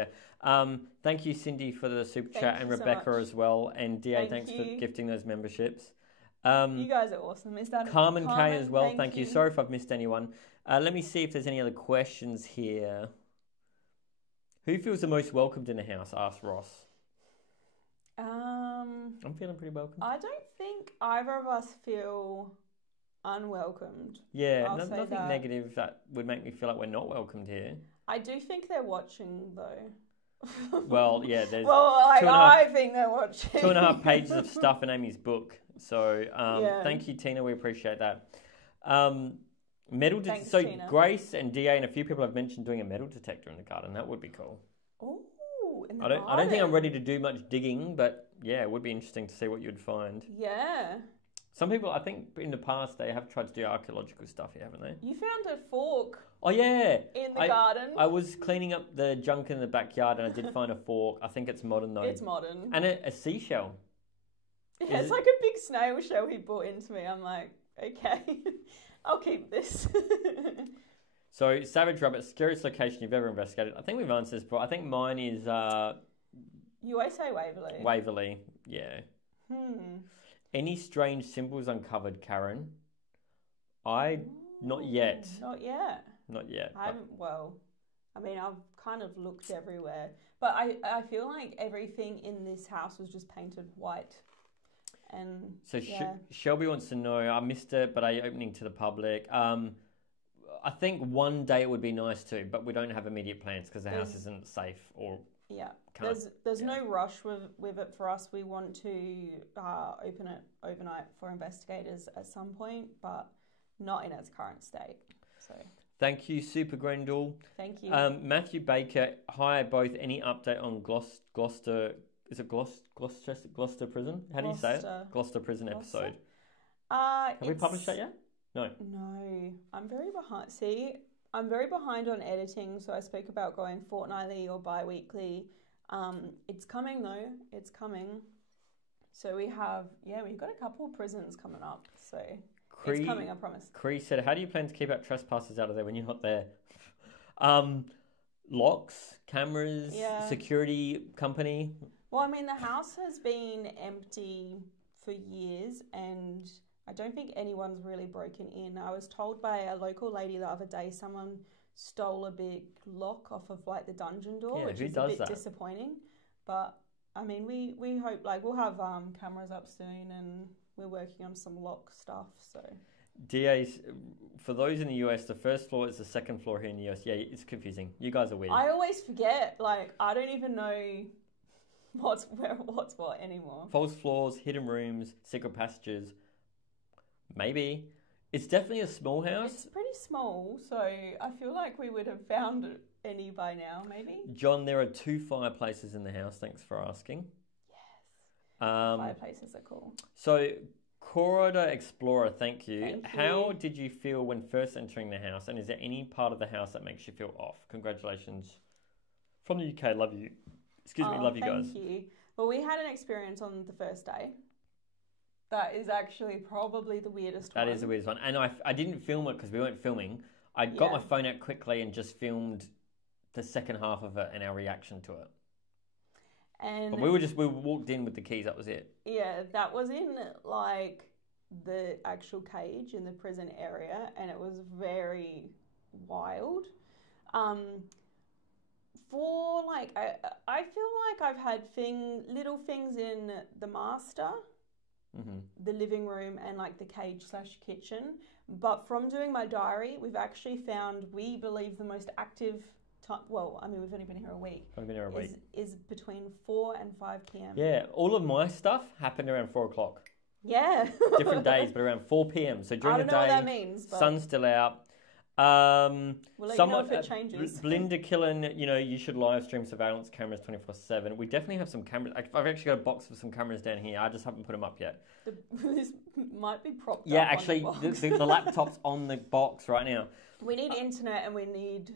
thank you, Cindy, for the super chat, and Rebecca as well. And DA, thanks for gifting those memberships. You guys are awesome. Is that Carmen K as well? Thank you. Sorry if I've missed anyone. Let me see if there's any other questions here. Who feels the most welcomed in the house? Asked Ross. I'm feeling pretty welcomed. I don't think either of us feel unwelcomed. Yeah, nothing negative that would make me feel like we're not welcomed here. I do think they're watching though. Well, yeah, there's I think they're watching. 2.5 pages of stuff in Amy's book. So thank you, Tina. We appreciate that. Thanks, Tina. Grace and DA and a few people have mentioned doing a metal detector in the garden. That would be cool. Oh, in the garden. I don't think I'm ready to do much digging, but yeah, it would be interesting to see what you'd find. Yeah. Some people, I think, in the past, they have tried to do archaeological stuff here, haven't they? You found a fork. Oh, yeah. In the garden. I was cleaning up the junk in the backyard and I did find a fork. I think it's modern, though. It's modern. And a seashell. Yeah, it's like a big snail shell he brought into me. I'm like, okay, I'll keep this. So, Savage Rabbit, scariest location you've ever investigated. I think we've answered this, but I think mine is... You always say Waverley. Waverley, yeah. Any strange symbols uncovered, Karen? Not yet. Not yet. Not yet. I've kind of looked everywhere. But I feel like everything in this house was just painted white. And so Shelby wants to know, I missed it, but are you opening to the public? I think one day it would be nice to, but we don't have immediate plans because the house isn't safe or... Yeah, there's no rush with it for us. We want to open it overnight for investigators at some point, but not in its current state. So thank you, Super Grendel. Thank you, Matthew Baker. Hi, both. Any update on Gloucester? Is it Gloucester Prison? How do you say it? Gloucester Prison episode. Have we published that yet? No. No, I'm very behind. I'm very behind on editing, so I spoke about going fortnightly or bi-weekly. It's coming though. It's coming. So we've got a couple of prisons coming up. So it's coming, I promise. Cree said, how do you plan to keep out trespassers out of there when you're not there? Locks, cameras, security company. Well, I mean, the house has been empty for years and I don't think anyone's really broken in. I was told by a local lady the other day someone stole a big lock off of like the dungeon door, which is a bit disappointing. But I mean, we hope we'll have cameras up soon, and we're working on some lock stuff. So DA's for those in the US, the first floor is the second floor here in the US. Yeah, it's confusing. You guys are weird. I always forget. I don't even know what's what anymore. False floors, hidden rooms, secret passages. Maybe. It's definitely a small house. It's pretty small, so I feel like we would have found any by now, maybe. John, there are 2 fireplaces in the house. Thanks for asking. Yes. Fireplaces are cool. So, Corridor Explorer, thank you. How did you feel when first entering the house? And is there any part of the house that makes you feel off? Congratulations. From the UK, love you. Excuse me, love you guys. Thank you. Well, we had an experience on the first day. That is actually probably the weirdest one. That is the weirdest one. And I didn't film it because we weren't filming. I got my phone out quickly and just filmed the second half of it and our reaction to it. And but we walked in with the keys, that was it. Yeah, that was in the actual cage in the prison area, and it was very wild. I feel like I've had little things in the master, the living room, and the cage/kitchen. But from doing my diary, we've actually found, we believe, the most active time. Well, I mean, we've only been here a week. Is between 4 and 5 p.m. Yeah, all of my stuff happened around 4 o'clock. Yeah. Different days, but around 4 p.m. So during the day, what that means, but sun's still out. We'll let you know if it changes. Belinda Killen, you should live stream surveillance cameras 24/7. We definitely have some cameras. I've actually got a box of some cameras down here. I just haven't put them up yet. This might be propped up. Yeah, actually, the laptop's on the box right now. We need internet and we need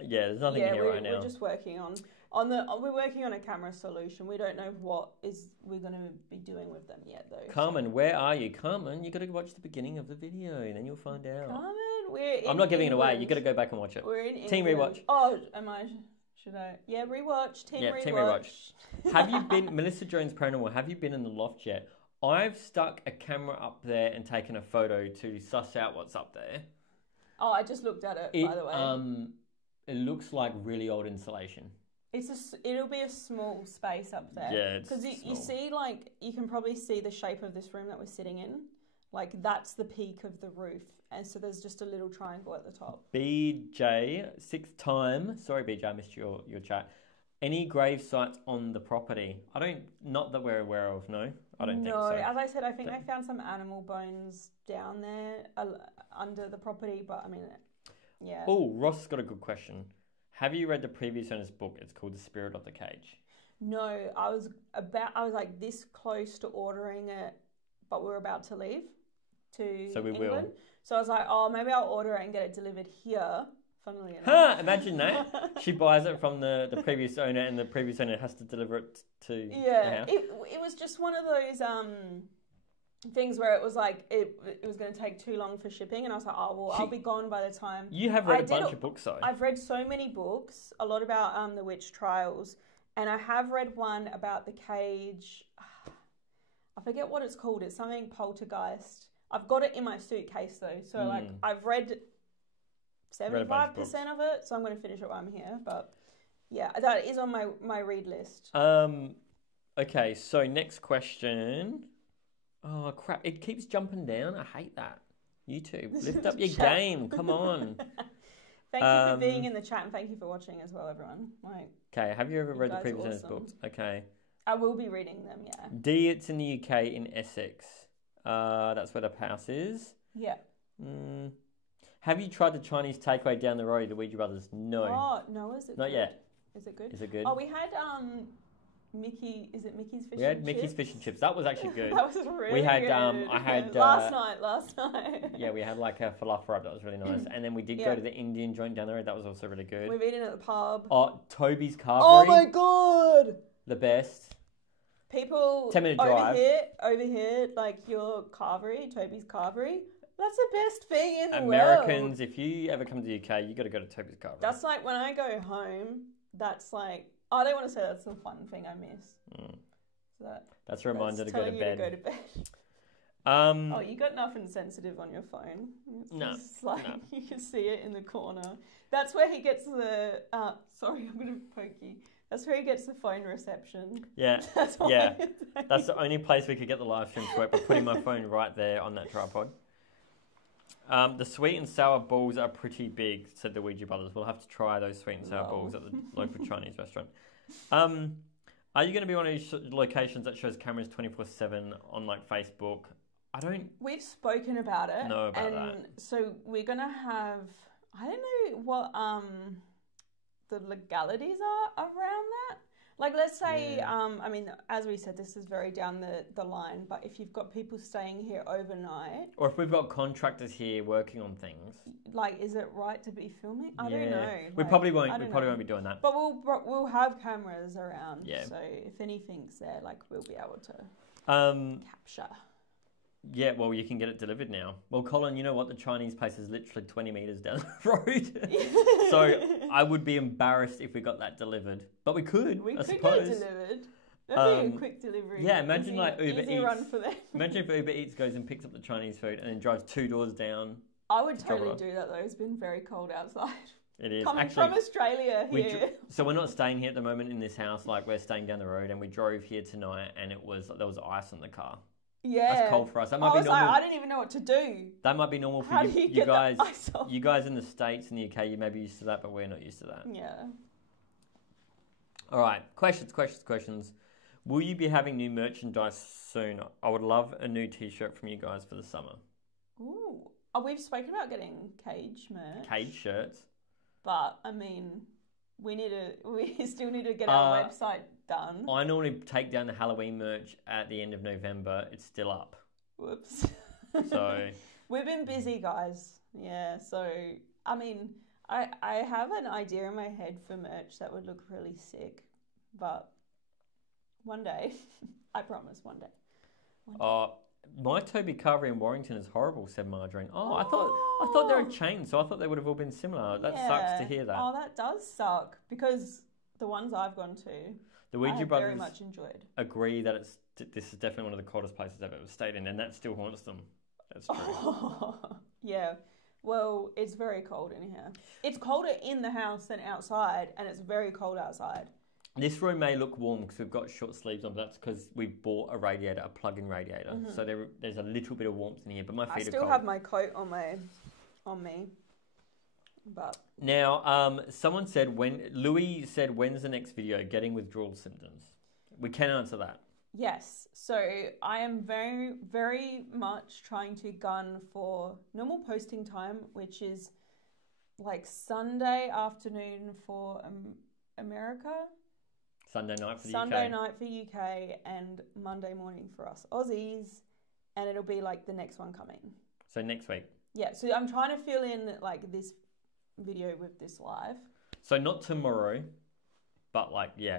Yeah, there's nothing here right now. We're just working on we're working on a camera solution. We don't know what we're going to be doing with them yet, though. Carmen, where are you? Carmen, you got to watch the beginning of the video, and then you'll find out. Carmen, we're in I'm not giving England. it away. You got to go back and watch it. We're in Team England. Rewatch. Oh, am I? Should I? Yeah, rewatch. Team Rewatch. Have you been, Melissa Jones Paranormal, have you been in the loft yet? I've stuck a camera up there and taken a photo to suss out what's up there. Oh, I just looked at it, by the way. It looks like really old insulation. It'll be a small space up there. Yeah, because you see, like, you can probably see the shape of this room that we're sitting in. Like, that's the peak of the roof, and so there's just a little triangle at the top. BJ, 6th time. Sorry, BJ, I missed your chat. Any grave sites on the property? Not that we're aware of. No, I don't think so. No, as I said, I think they found some animal bones down there under the property, but I mean, yeah. Oh, Ross got a good question. Have you read the previous owner's book? It's called The Spirit of the Cage. No, I was like this close to ordering it, but we're about to leave to England. Will. So I was like, oh, maybe I'll order it and get it delivered here. Funnily enough. Huh, imagine that. She buys it from the previous owner, and the previous owner has to deliver it to the house. It was just one of those things where it was like it was going to take too long for shipping, and I was like, oh well, I'll be gone by the time. You have read a bunch of books, though. I've read so many books, a lot about the witch trials, and I have read one about the cage. I forget what it's called. It's something poltergeist. I've got it in my suitcase though, so like I've read 75% of it, so I'm going to finish it while I'm here. But yeah, that is on my read list. Okay, so next question. Oh crap! It keeps jumping down. I hate that. YouTube, lift up your game. Come on. Thank you for being in the chat, and thank you for watching as well, everyone. Okay, have you ever read the previous owner's books? Okay. I will be reading them. Yeah. D. It's in the UK in Essex. That's where the house is. Yeah. Have you tried the Chinese takeaway down the road, the Ouija Brothers? No. Oh no, is it? Not yet. Is it good? Is it good? Oh, we had Mickey. Is it Mickey's fish and chips? We had Mickey's fish and chips. That was actually good. That was really We had good. I had last night. Yeah, we had like a falafel wrap that was really nice, and then we did go to the Indian joint down the road. That was also really good. We've eaten at the pub. Oh, Toby's Carvery. Oh my god! The best. People 10-minute drive over here, like your carvery, Toby's Carvery. That's the best thing in the world. Americans, if if you ever come to the UK, you got to go to Toby's Carvery. That's like when I go home. That's like I don't want to say that's the one thing I miss. So that's a reminder to go to bed. To go to bed. Oh, you got nothing sensitive on your phone. It's like you can see it in the corner. That's where he gets the. Sorry, I'm going to poke you. That's where he gets the phone reception. Yeah, That's the only place we could get the live stream to work, by putting my phone right there on that tripod. The sweet and sour balls are pretty big, said the Ouija Brothers. We'll have to try those sweet and sour balls at the local Chinese restaurant. Are you going to be one of these locations that shows cameras 24/7 on like Facebook? We've spoken about it. Know about that. So we're going to have. I don't know what the legalities are around that. Like, let's say, I mean, as we said, this is very down the line, but if you've got people staying here overnight... Or if we've got contractors here working on things... Like, is it right to be filming? I don't know. We probably won't be doing that. But we'll have cameras around, yeah. So if anything's there, like, we'll be able to capture. Yeah, well, you can get it delivered now. Well, Colin, you know what? The Chinese place is literally 20 metres down the road. So I would be embarrassed if we got that delivered. But we could, I suppose. We could get it delivered. That'd be a quick delivery. Yeah, imagine like Uber Eats. Run for them. Imagine if Uber Eats goes and picks up the Chinese food and then drives 2 doors down. I would totally do that, though. It's been very cold outside. It is. Coming from Australia here. So we're not staying here at the moment in this house. Like, we're staying down the road, and we drove here tonight, and there was ice in the car. Yeah, that's cold for us. That might be normal. I didn't even know what to do. That might be normal for you guys. You guys in the States and the UK, you may be used to that, but we're not used to that. Yeah. All right, questions. Will you be having new merchandise soon? I would love a new T-shirt from you guys for the summer. Ooh, we've spoken about getting cage merch. Cage shirts. But I mean, we still need to get our website done. I normally take down the Halloween merch at the end of November. It's still up. Whoops. So we've been busy, guys. Yeah. So I mean, I have an idea in my head for merch that would look really sick, but one day, I promise, one day. My Toby Carvery in Warrington is horrible, said Margarine. I thought they were chains, so I thought they would have all been similar. That sucks to hear that. Oh, that does suck, because the ones I've gone to, the Ouija brothers very much enjoyed. Agree that this is definitely one of the coldest places they've ever stayed in, and that still haunts them. That's true. Yeah. Well, it's very cold in here. It's colder in the house than outside, and it's very cold outside. This room may look warm because we've got short sleeves on, but that's because we bought a radiator, a plug-in radiator. Mm-hmm. So there's a little bit of warmth in here, but my feet are cold. I still have my coat on me. But now, someone said Louis said, when's the next video? Getting withdrawal symptoms. We can answer that. Yes. So I am very, very much trying to gun for normal posting time, which is like Sunday afternoon for America. Sunday night for the Sunday night for UK and Monday morning for us Aussies, and it'll be like the next one coming. So next week. Yeah. So I'm trying to fill in like this video with this live. So not tomorrow, but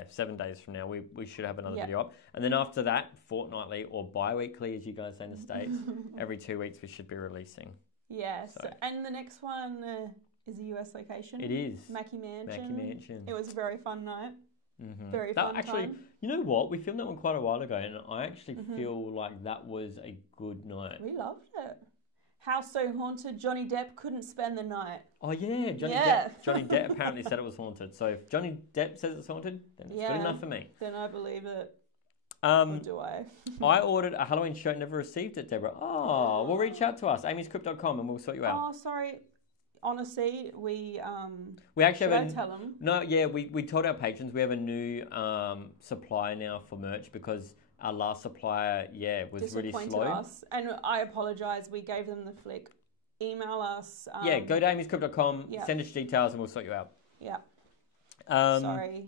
7 days from now, we should have another video up. And then after that, fortnightly or bi-weekly, as you guys say in the States, every 2 weeks we should be releasing. Yes. So, and the next one is a US location. It is. Mackey Mansion. Mackey Mansion. It was a very fun night. Mm-hmm. Very fun time. You know what? We filmed that one quite a while ago, and I actually feel like that was a good night. We loved it. House so haunted, Johnny Depp couldn't spend the night. Oh yeah, Johnny Depp apparently said it was haunted. So if Johnny Depp says it's haunted, then it's good enough for me. Then I believe it. Or do I? I ordered a Halloween shirt, never received it, Deborah. Oh, well, reach out to us, AmysCrypt.com, and we'll sort you out. Oh, sorry. Honestly, we actually have tell them? No, yeah, we told our patrons we have a new supplier now for merch because our last supplier, was really slow. Us, and I apologise. We gave them the flick. Email us. Go to AmysCrypt.com, send us details, and we'll sort you out. Yeah. Sorry.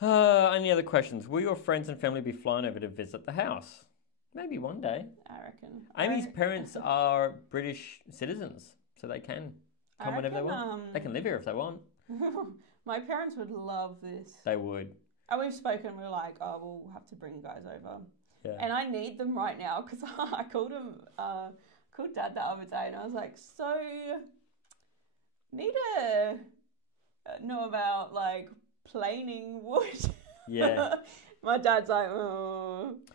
Any other questions? Will your friends and family be flying over to visit the house? Maybe one day. I reckon. Amy's parents are British citizens, so they can come whenever they want. They can live here if they want. My parents would love this. They would. And we've spoken, we're like, we'll have to bring you guys over. Yeah. And I need them right now because I called Dad the other day and I was like, so, need to know about like planing wood. Yeah. My dad's like,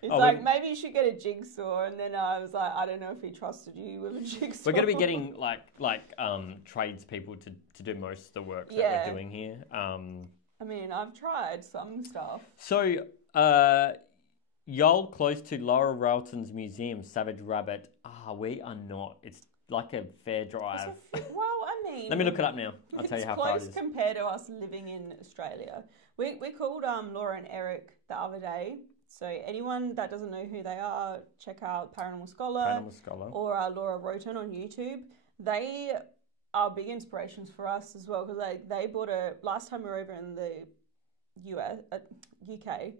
He's like, maybe you should get a jigsaw. And then I was like, I don't know if he trusted you with a jigsaw. We're going to be getting like tradespeople to do most of the work that we're doing here. I mean, I've tried some stuff. So, y'all close to Laura Ralton's museum, Savage Rabbit. We are not. It's like a fair drive. Well, I mean... Let me look it up now. I'll tell you how far it is. It's close compared to us living in Australia. We called Laura and Eric the other day. So anyone that doesn't know who they are, check out Paranormal Scholar. Or Laura Roten on YouTube. They are big inspirations for us as well because they bought last time we were over in the UK,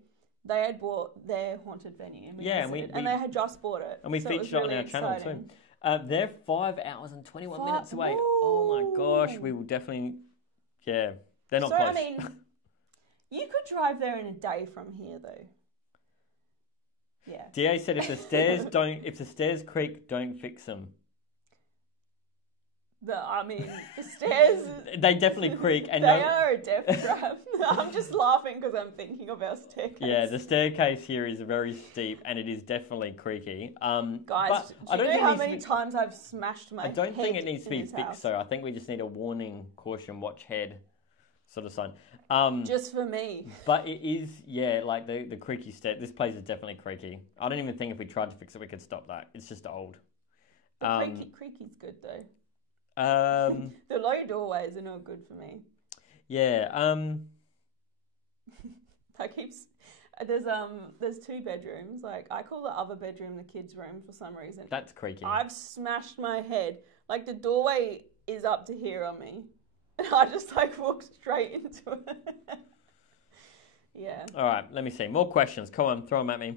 they had bought their haunted venue. And they had just bought it. And we featured it on our channel too. They're 5 hours and 21 minutes away. Ooh. Oh my gosh, we will definitely, they're not close. I mean, you could drive there in a day from here though. Yeah. DA said if the stairs creak, don't fix them. The stairs... They definitely creak. And they are a death trap. I'm just laughing because I'm thinking of our staircase. Yeah, the staircase here is very steep and it is definitely creaky. Guys, do you know how many times I've smashed my head? I don't think it needs to be fixed, so I think we just need a warning, caution, watch head sort of sign. Just for me. But it is, like the creaky stair. This place is definitely creaky. I don't even think if we tried to fix it, we could stop that. It's just old. The creaky's good though. The low doorways are not good for me. Yeah. There's 2 bedrooms. Like I call the other bedroom the kids' room for some reason. That's creaky. I've smashed my head. Like the doorway is up to here on me, and I just walked straight into it. Yeah. All right. Let me see more questions. Come on, throw them at me.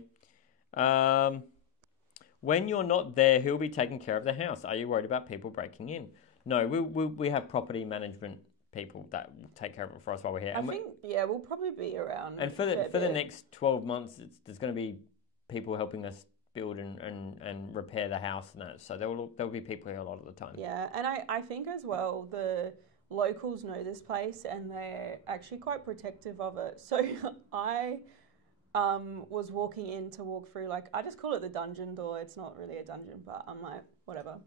When you're not there, who'll be taking care of the house? Are you worried about people breaking in? No, we have property management people that will take care of it for us while we're here. I think we'll probably be around. And for the next 12 months, there's going to be people helping us build and repair the house and that. So there will be people here a lot of the time. Yeah, and I think as well the locals know this place and they're actually quite protective of it. So I was walking in to walk through, like, I just call it the dungeon door. It's not really a dungeon, but I'm like, whatever.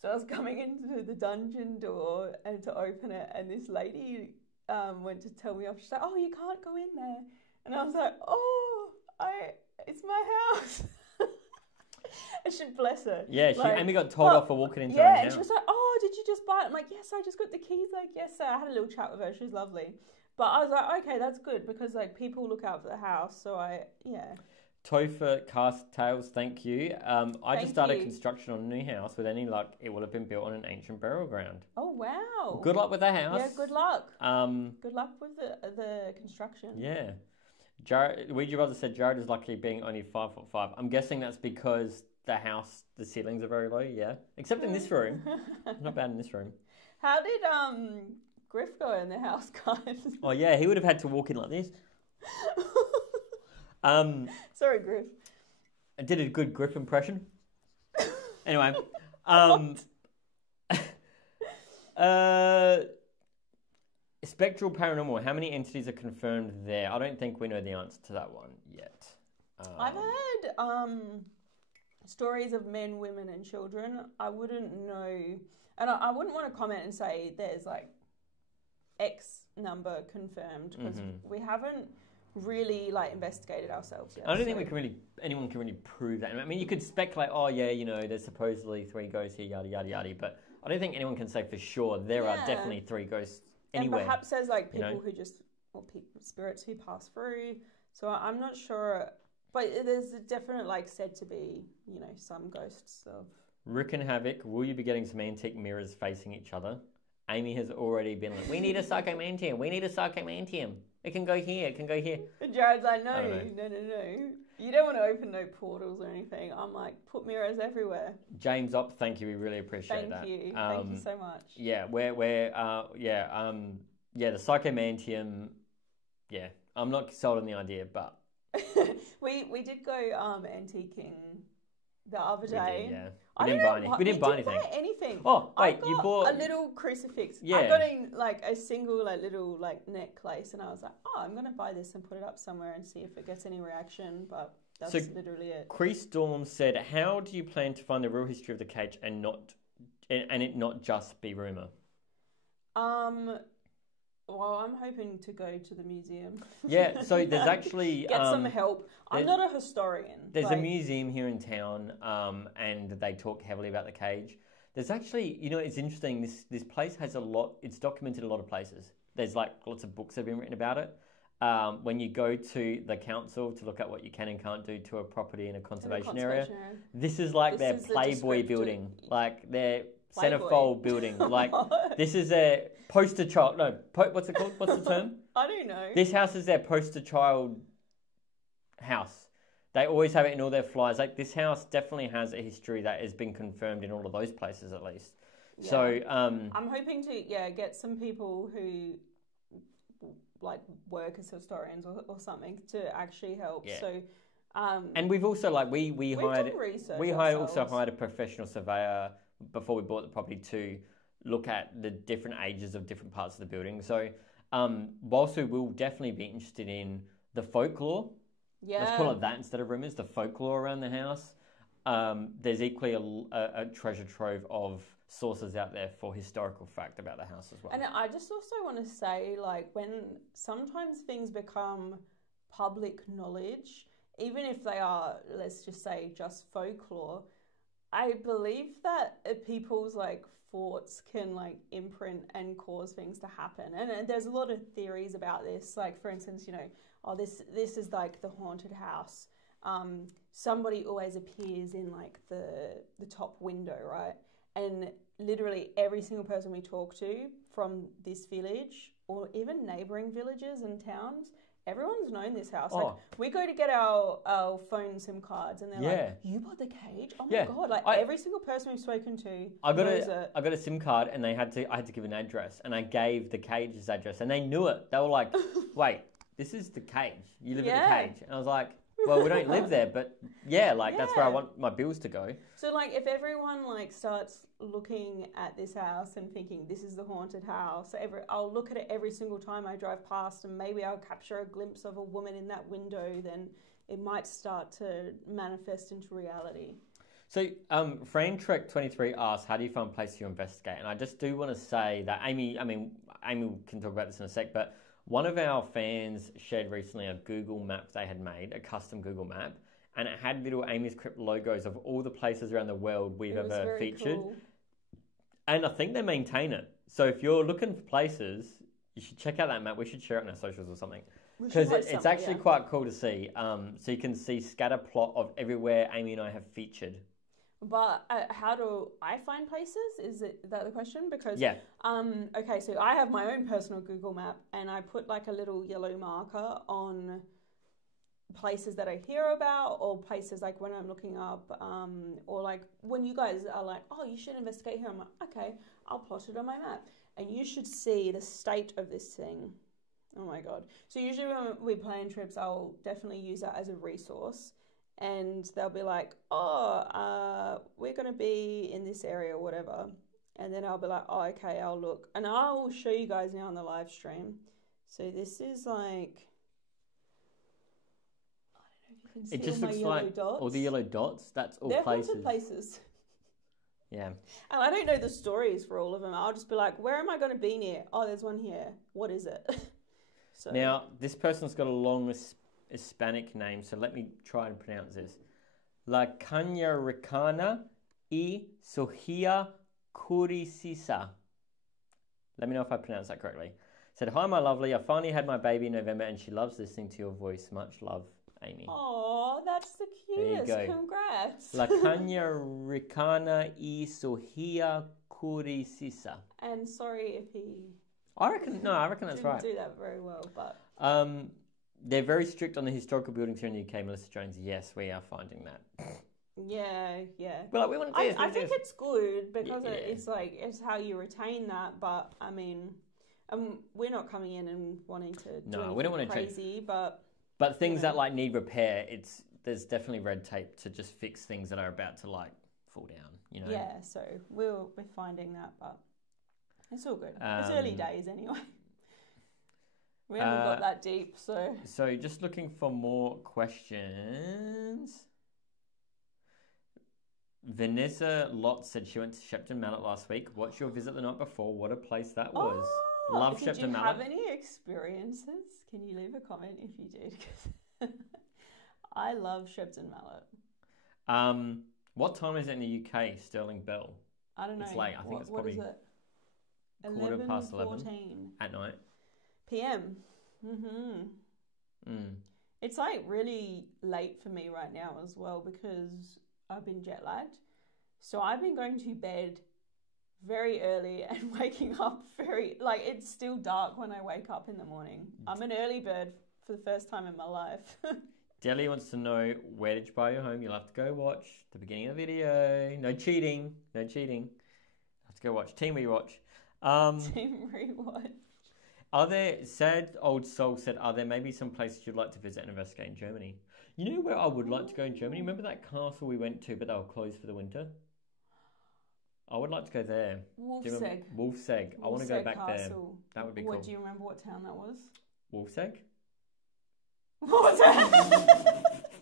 So I was coming into the dungeon door and to open it, and this lady went to tell me off. She's like, "Oh, you can't go in there." And I was like, "Oh, it's my house." And she, bless her. Yeah, Amy got told off for walking into her house. Yeah, and she was like, "Oh, did you just buy it?" I'm like, "Yes, I just got the keys." Like, "Yes, sir." I had a little chat with her. She was lovely. But I was like, "Okay, that's good," because like people look out for the house. So Topher Cast Tales, thank you. I just started construction on a new house. With any luck, it will have been built on an ancient burial ground. Oh, wow. Good luck with the house. Yeah, good luck. Good luck with the construction. Yeah. Jared, Ouija Brother said Jared is lucky being only 5'5". I'm guessing that's because the ceilings are very low, yeah. Except in this room. Not bad in this room. How did Griff go in the house, guys? Oh, yeah, he would have had to walk in like this. Sorry, Griff. I did a good Griff impression. Anyway, spectral paranormal. How many entities are confirmed there? I don't think we know the answer to that one yet. I've heard stories of men, women, and children. I wouldn't know, and I wouldn't want to comment and say there's like X number confirmed because we haven't really like investigated ourselves yet. I don't think anyone can really prove that. I mean, you could speculate, oh yeah, there's supposedly 3 ghosts here, yada yada yada, but I don't think anyone can say for sure there are definitely 3 ghosts anywhere. And perhaps there's like people who spirits who pass through. So I'm not sure, but there's definitely like said to be some ghosts of. Rick and Havoc, will you be getting some antique mirrors facing each other? Amy has already been like, we need a psychomantium. We need a psychomantium. It can go here. It can go here. And Jared's like, no. You don't want to open no portals or anything. I'm like, put mirrors everywhere. James Op, thank you. We really appreciate that. Thank you. Thank you so much. Yeah, the psychomantium. Yeah, I'm not sold on the idea, but we did go antiquing the other day. We did, yeah. We didn't buy anything. Oh, wait, you bought a little crucifix. Yeah. I got in like a single little necklace, and I was like, oh, I'm gonna buy this and put it up somewhere and see if it gets any reaction. But that's literally it. Chris Storm said, "How do you plan to find the real history of the cage and it not just be rumor?" Well, I'm hoping to go to the museum. Yeah, so there's actually get some help. I'm not a historian. There's a museum here in town, and they talk heavily about the cage. There's actually, it's interesting. This place has a lot. It's documented a lot of places. There's like lots of books that have been written about it. When you go to the council to look at what you can and can't do to a property in a conservation area, this is like their Playboy building, like their centerfold building. Like this is their poster child. No, what's it called? What's the term? I don't know. This house is their poster child house. They always have it in all their flyers. Like this house definitely has a history that has been confirmed in all of those places at least. Yeah. So I'm hoping to get some people who like work as historians or something to actually help. Yeah. So and we've also we hired a professional surveyor before we bought the property to look at the different ages of different parts of the building. So whilst we will definitely be interested in the folklore, let's call it that instead of rumours, the folklore around the house, there's equally a treasure trove of sources out there for historical fact about the house as well. And I just also want to say, like, when sometimes things become public knowledge, even if they are, let's just say, just folklore, I believe that people's like thoughts can like imprint and cause things to happen. And there's a lot of theories about this. Like, for instance, this is like the haunted house. Somebody always appears in like the top window, right? And literally every single person we talk to from this village or even neighboring villages and towns, everyone's known this house. Like, we go to get our phone SIM cards, and they're like, "You bought the cage? Oh my god!" Like every single person we've spoken to knows it. I got a SIM card, and I had to give an address, and I gave the cage's address, and they knew it. They were like, "Wait, this is the cage. You live at the cage," and I was like, "Well, we don't live there, but that's where I want my bills to go." So, like, if everyone like starts looking at this house and thinking this is the haunted house, I'll look at it every single time I drive past, and maybe I'll capture a glimpse of a woman in that window. Then it might start to manifest into reality. So, Fran Trek 23 asks, "How do you find places you investigate?" And I just do want to say that Amy can talk about this in a sec, but one of our fans shared recently a Google map they had made, a custom Google map, and it had little AmysCrypt logos of all the places around the world we've ever featured. Cool. And I think they maintain it. So if you're looking for places, you should check out that map. We should share it on our socials or something. Because it's actually quite cool to see. So you can see scatter plot of everywhere Amy and I have featured. But how do I find places? Is that the question? Because okay, so I have my own personal Google map, and I put like a little yellow marker on places that I hear about, or places like when I'm looking up, or like when you guys are like, "Oh, you should investigate here." I'm like, "Okay, I'll plot it on my map," and you should see the state of this thing. Oh my god! So usually when we plan trips, I'll definitely use that as a resource. And they'll be like, we're going to be in this area or whatever. And then I'll be like, oh, okay, I'll look. And I will show you guys now on the live stream. So this is like, I don't know if you can see it just looks like dots. All the yellow dots. That's all places. They're places. Yeah. And I don't know the stories for all of them. I'll just be like, where am I going to be near? Oh, there's one here. What is it? So now, this person's got a long Hispanic name, so let me try and pronounce this. La Caña Ricana y Sojia Curisisa. Let me know if I pronounced that correctly. Said, "Hi, my lovely. I finally had my baby in November, and she loves listening to your voice. Much love, Amy." Oh, that's the cutest. There you go. Congrats. La Caña Ricana y Sojia Curisisa. And sorry if he... I reckon that's right. Didn't do that very well, but... They're very strict on the historical buildings here in the UK, Melissa Jones. Yes, we are finding that. Yeah. But like, we want to do this. I think it's good because it's like, it's how you retain that. But I mean, we're not coming in and wanting to do anything we don't want crazy, but things that like need repair, there's definitely red tape to just fix things that are about to like fall down. You know. Yeah. So we're finding that, but it's all good. It's early days anyway. We haven't got that deep, so... So, just looking for more questions. Vanessa Lott said she went to Shepton Mallet last week. What's your visit the night before? What a place that was. Love Shepton Mallet. Did you have any experiences? Can you leave a comment if you did? Because I love Shepton Mallet. What time is it in the UK, Sterling Bell? I don't know. It's late. I think it's probably... What is it? 11:14 at night. PM. It's like really late for me right now as well because I've been jet lagged. So I've been going to bed very early and waking up like it's still dark when I wake up in the morning. I'm an early bird for the first time in my life. Deli wants to know, where did you buy your home? You'll have to go watch the beginning of the video. No cheating. Have to go watch. Team Rewatch. Team Rewatch. Are there, Sad Old Soul said, are there maybe some places you'd like to visit and investigate in Germany? You know where I would like to go in Germany? Remember that castle we went to, but they were closed for the winter? I would like to go there. Wolfsegg. Wolfsegg. I want to go back castle. There. That would be cool. Do you remember what town that was? Wolfsegg? What was that?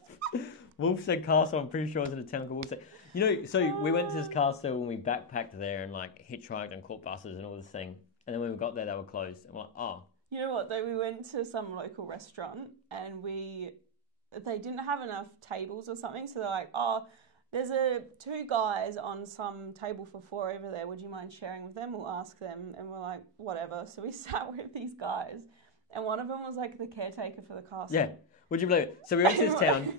Wolfsegg Castle, I'm pretty sure it's in a town called Wolfsegg. You know, so we went to this castle and we backpacked there and like hitchhiked and caught buses and all this thing. And then when we got there, they were closed. And we're like, oh. You know what, though? We went to some local restaurant and they didn't have enough tables or something. So they're like, oh, there's two guys on some table for 4 over there. Would you mind sharing with them? We'll ask them. And we're like, whatever. So we sat with these guys. And one of them was like the caretaker for the castle. Yeah. Would you believe it? So we went to this town.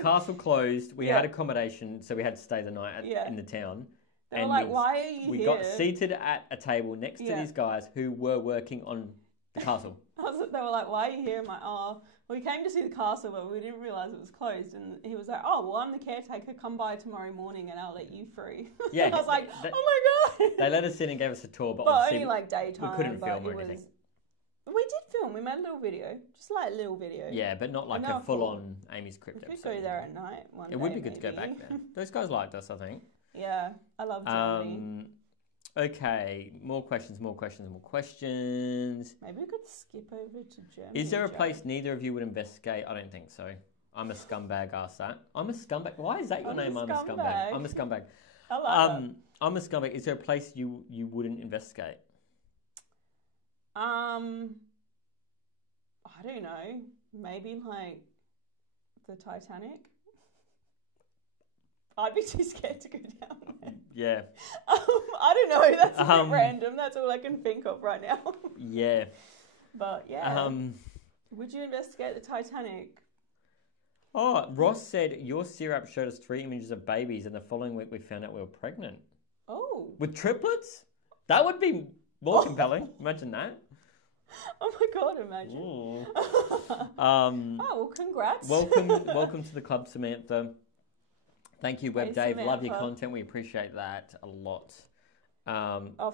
Castle closed. We had accommodation. So we had to stay the night in the town. They were like, why are you here? We got seated at a table next to these guys who were working on the castle. they were like, why are you here? I'm like, oh, we came to see the castle, but we didn't realise it was closed. And he was like, oh, well, I'm the caretaker. Come by tomorrow morning and I'll let you free. Yeah. I was like, oh my God. They let us in and gave us a tour, but only like daytime. We couldn't film or anything. We did film. We made a little video. Just like a little video. Yeah, but not like a full-on AmysCrypt episode. We could go there at night one day. It would be good to go back there. Those guys liked us, I think. Yeah, I love Germany. Okay, more questions. Maybe we could skip over to Germany. Is there a place neither of you would investigate? I don't think so. I'm a scumbag, asked that. I'm a scumbag. Why is that your name? I'm a scumbag. I'm a scumbag. I like that. I'm a scumbag. Is there a place you wouldn't investigate? I don't know. Maybe like the Titanic. I'd be too scared to go down there. Yeah. I don't know. That's a bit random. That's all I can think of right now. Yeah. But yeah. Would you investigate the Titanic? Oh, Ross said your syrup showed us 3 images of babies, and the following week we found out we were pregnant. Oh. With triplets? That would be more compelling. Imagine that. Oh my God, imagine. Well, congrats. Welcome to the club, Samantha. Thank you, Web Dave. Samantha. Love your content. We appreciate that a lot.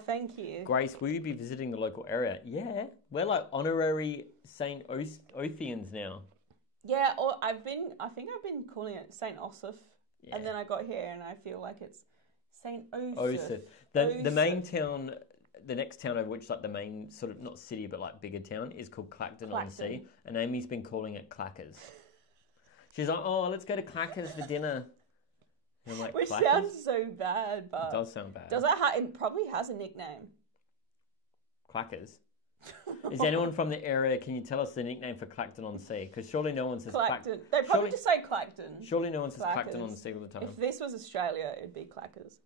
Thank you. Grace, will you be visiting the local area? Yeah. We're like honorary St. Othians now. Yeah, or I think I've been calling it St. Osoph. Yeah. And then I got here and I feel like it's St. Osoph. The main town, the next town over which like the main sort of, not city, but like bigger town is called Clacton-on-Sea. And Amy's been calling it Clackers. She's like, oh, let's go to Clackers for dinner. And I'm like, which Clackers? Sounds so bad, but... It does sound bad. It probably has a nickname. Clackers? Is anyone from the area, can you tell us the nickname for Clacton-on-Sea? Because surely no one says Clacton. They probably just say Clacton. Surely no one says Clacton-on-Sea all the time. If this was Australia, it'd be Clackers.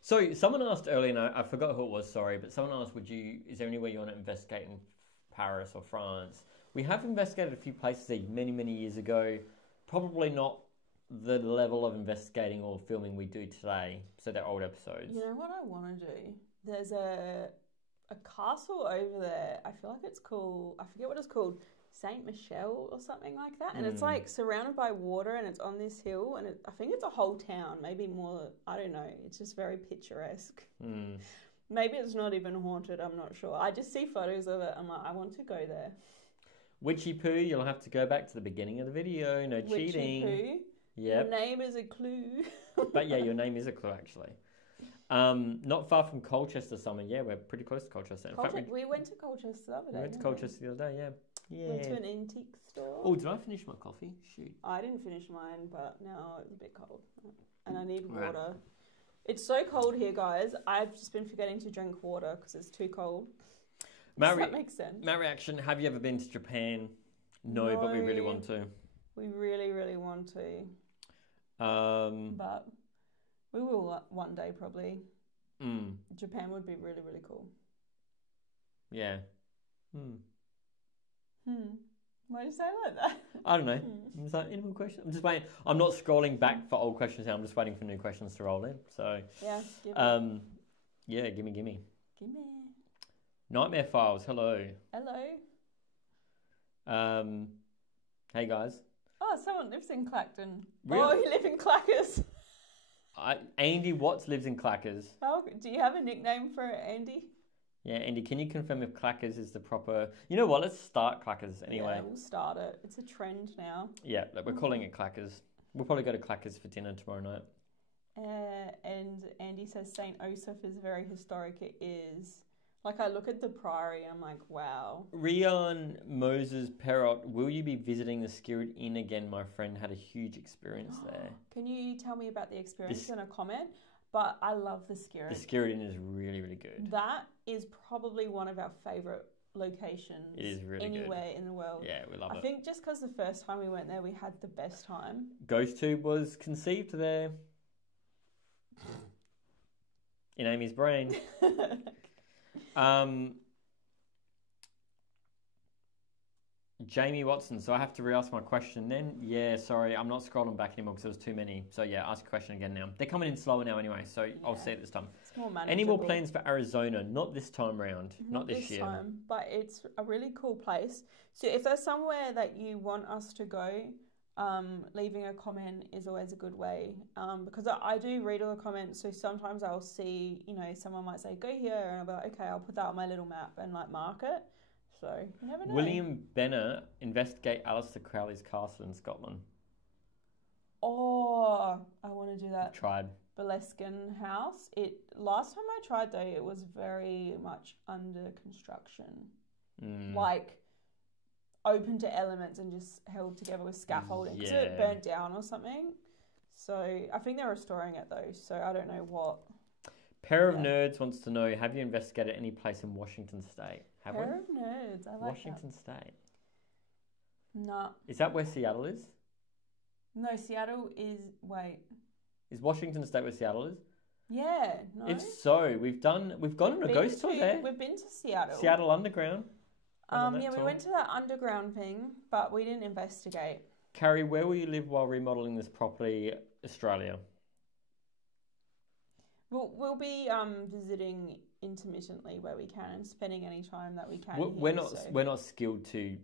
So someone asked earlier, and I forgot who it was, sorry, but someone asked, is there anywhere you want to investigate in Paris or France? We have investigated a few places there many, many years ago. Probably not the level of investigating or filming we do today. So they're old episodes. You know what I want to do? There's a castle over there. I feel like it's called, I forget what it's called, Saint Michel or something like that. And it's like surrounded by water and it's on this hill. And I think it's a whole town, maybe more, I don't know. It's just very picturesque. Maybe it's not even haunted, I'm not sure. I just see photos of it. I'm like, I want to go there. Witchy Poo, you'll have to go back to the beginning of the video. No cheating. Witchy Poo. Yep. Your name is a clue. But yeah, your name is a clue actually. Not far from Colchester, Summer. Yeah, we're pretty close to Colchester. In fact, we went to Colchester the other day. We went to Colchester the other day, yeah. Went to an antique store. Oh, did I finish my coffee? Shoot. I didn't finish mine, but now it's a bit cold. And I need water. Right. It's so cold here, guys. I've just been forgetting to drink water because it's too cold. Does that make sense? Matt Reaction, have you ever been to Japan? No, but we really want to. We really, really want to. But we will one day probably. Japan would be really, really cool. Yeah. Why do you say it like that? I don't know. Is that any more questions? I'm just waiting. I'm not scrolling back for old questions now. I'm just waiting for new questions to roll in. So yeah, gimme. Gimme. Nightmare Files. Hello. Hey guys. Oh, someone lives in Clacton. Really? Oh, you live in Clackers. Andy Watts lives in Clackers. Oh, do you have a nickname for Andy? Yeah, Andy, can you confirm if Clackers is the proper... You know what, let's start Clackers anyway. Yeah, we'll start it. It's a trend now. Yeah, we're calling it Clackers. We'll probably go to Clackers for dinner tomorrow night. And Andy says St. Osoph is very historic. It is. Like, I look at the priory, I'm like, wow. Rion Moses Perrott, will you be visiting the Skirrid Inn again? My friend had a huge experience there. Can you tell me about the experience in a comment? But I love the Skirrid. The Skirrid Inn is really, really good. That is probably one of our favourite locations. It is really anywhere in the world. Yeah, we love it. I think just because the first time we went there, we had the best time. GhostTube was conceived there. In Amy's brain. Jamie Watson, so I have to re-ask my question then? Yeah, sorry, I'm not scrolling back anymore because there was too many. So yeah, ask a question again now. They're coming in slower now anyway, so I'll see it this time. It's more manageable. Any more plans for Arizona? Not this time round. Not this year. Time, but it's a really cool place. So if there's somewhere that you want us to go, leaving a comment is always a good way. Because I do read all the comments, so sometimes I'll see, someone might say, go here, and I'll be like, okay, I'll put that on my little map and mark it. So you never know. William Benner, investigate Alistair Crowley's castle in Scotland. Oh, I want to do that. Tried. Boleskine house. Last time I tried though, it was very much under construction. Open to elements and just held together with scaffolding because it burnt down or something. So I think they're restoring it though. So I don't know what. Pair of Nerds wants to know: have you investigated any place in Washington State? Pair of Nerds. I like Washington State. No. Is that where Seattle is? No, Seattle is. Wait. Is Washington State where Seattle is? Yeah. No. If so, we've gone on a ghost tour there. We've been to Seattle. Seattle Underground. We went to that underground thing, but we didn't investigate. Carrie, where will you live while remodeling this property, Australia? We'll be visiting intermittently where we can and spending any time that we can. We're not skilled to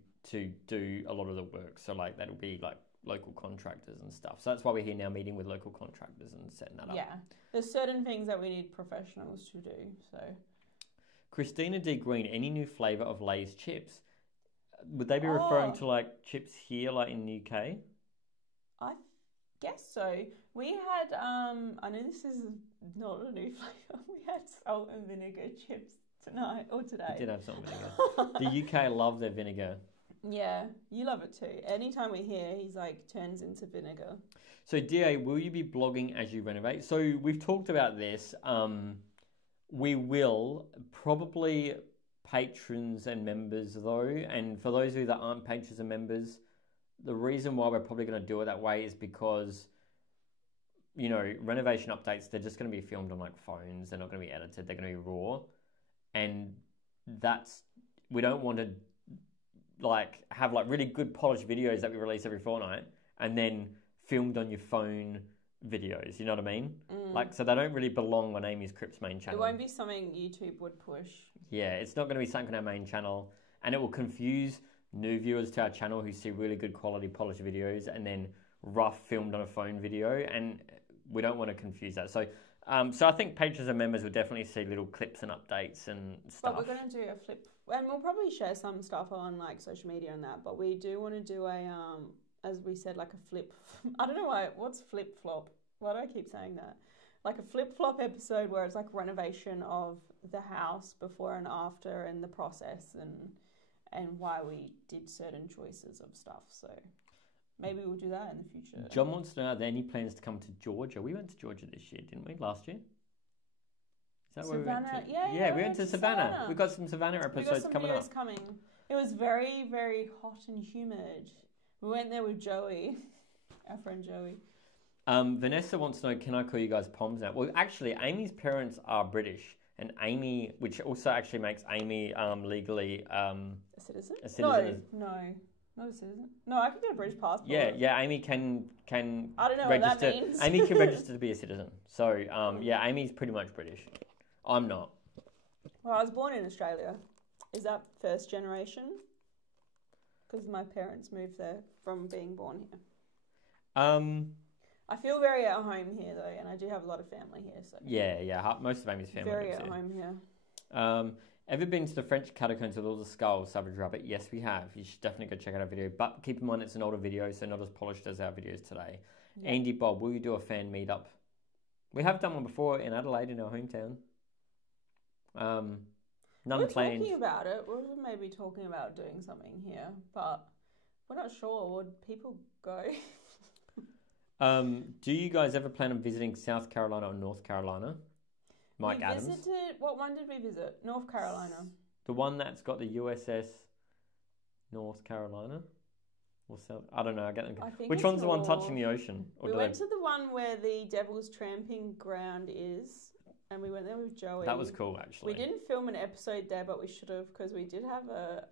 do a lot of the work, so that'll be local contractors and stuff. So that's why we're here now, meeting with local contractors and setting that up. Yeah, there's certain things that we need professionals to do. So, Christina D. Green, any new flavour of Lay's chips? Would they be referring to chips here, in the UK? I guess so. We had I know this is not a new flavour. We had salt and vinegar chips today. We did have salt and vinegar. The UK love their vinegar. Yeah, you love it too. Anytime we're here, he's turns into vinegar. So, DA, will you be blogging as you renovate? So, we've talked about this. We will, probably patrons and members though. And for those of you that aren't patrons and members, the reason why we're probably going to do it that way is because, renovation updates, they're just going to be filmed on phones. They're not going to be edited. They're going to be raw. And we don't want to have really good polished videos that we release every fortnight and then filmed on your phone videos, you know what I mean? So they don't really belong on AmysCrypt's main channel. It won't be something YouTube would push. Yeah, it's not going to be something on our main channel, and it will confuse new viewers to our channel who see really good quality polished videos and then rough filmed on a phone video, and we don't want to confuse that. So I think patrons and members will definitely see little clips and updates and stuff. But we're going to do a flip, and we'll probably share some stuff on social media and that, but we do want to do a as we said, a flip. I don't know why. What's flip flop? Why do I keep saying that? A flip flop episode where it's renovation of the house before and after and the process and why we did certain choices of stuff. So maybe we'll do that in the future. John wants to know, are there any plans to come to Georgia? We went to Georgia this year, didn't we? Last year? Is that where Savannah? we went to? Yeah, we went to Savannah. We've got some Savannah episodes coming up. It was very, very hot and humid. We went there with Joey, our friend Joey. Vanessa wants to know, can I call you guys Poms now? Well, actually, Amy's parents are British, and Amy, which also actually makes Amy legally a citizen. No, not a citizen. No, I can get a British passport. Yeah. Amy can. I don't know register. What that means. Amy can register to be a citizen. So Amy's pretty much British. I'm not. Well, I was born in Australia. Is that first generation? Because my parents moved there from being born here. I feel very at home here though, and I do have a lot of family here. So yeah. Most of Amy's family very lives at here. home here. Ever been to the French catacombs with all the skulls, Savage Rabbit? Yes, we have. You should definitely go check out our video. But keep in mind, it's an older video, so not as polished as our videos today. Yeah. Andy Bob, will you do a fan meetup? We have done one before in Adelaide, in our hometown. None planned. We're talking about it. We're maybe talking about doing something here, but we're not sure. Would people go? Do you guys ever plan on visiting South Carolina or North Carolina? Mike Adams. What one did we visit? North Carolina. The one that's got the USS North Carolina? Or South? I don't know. I get them. Which one's the one touching the ocean? We went to the one where the Devil's Tramping Ground is, and we went there with Joey. That was cool, actually. We didn't film an episode there, but we should have, because we did have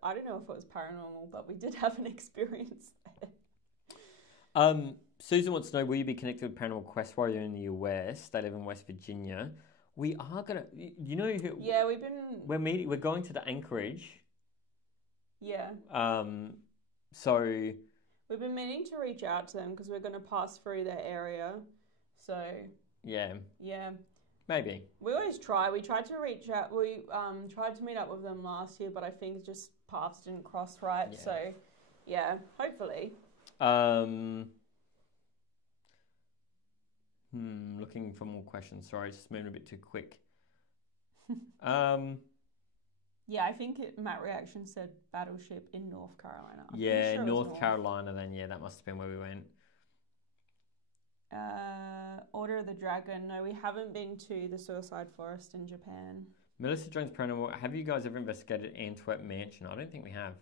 I don't know if it was paranormal, but we did have an experience there. Susan wants to know, will you be connected with Paranormal Quest while you're in the US? They live in West Virginia. We are gonna. You know who? Yeah, we've been. We're going to the Anchorage. Yeah. So. We've been meaning to reach out to them because we're going to pass through their area. So. Yeah. Yeah. Maybe. We always try. We tried to reach out. We tried to meet up with them last year, but I think just paths didn't cross right. Yeah. So, yeah, hopefully. Looking for more questions. Sorry, it's just moving a bit too quick. Yeah, I think Matt Reaction said Battleship in North Carolina. Yeah, sure North Carolina then. Yeah, that must have been where we went. Order of the Dragon. No, we haven't been to the Suicide Forest in Japan. Melissa Jones Paranormal. Have you guys ever investigated Antwerp Mansion? I don't think we have.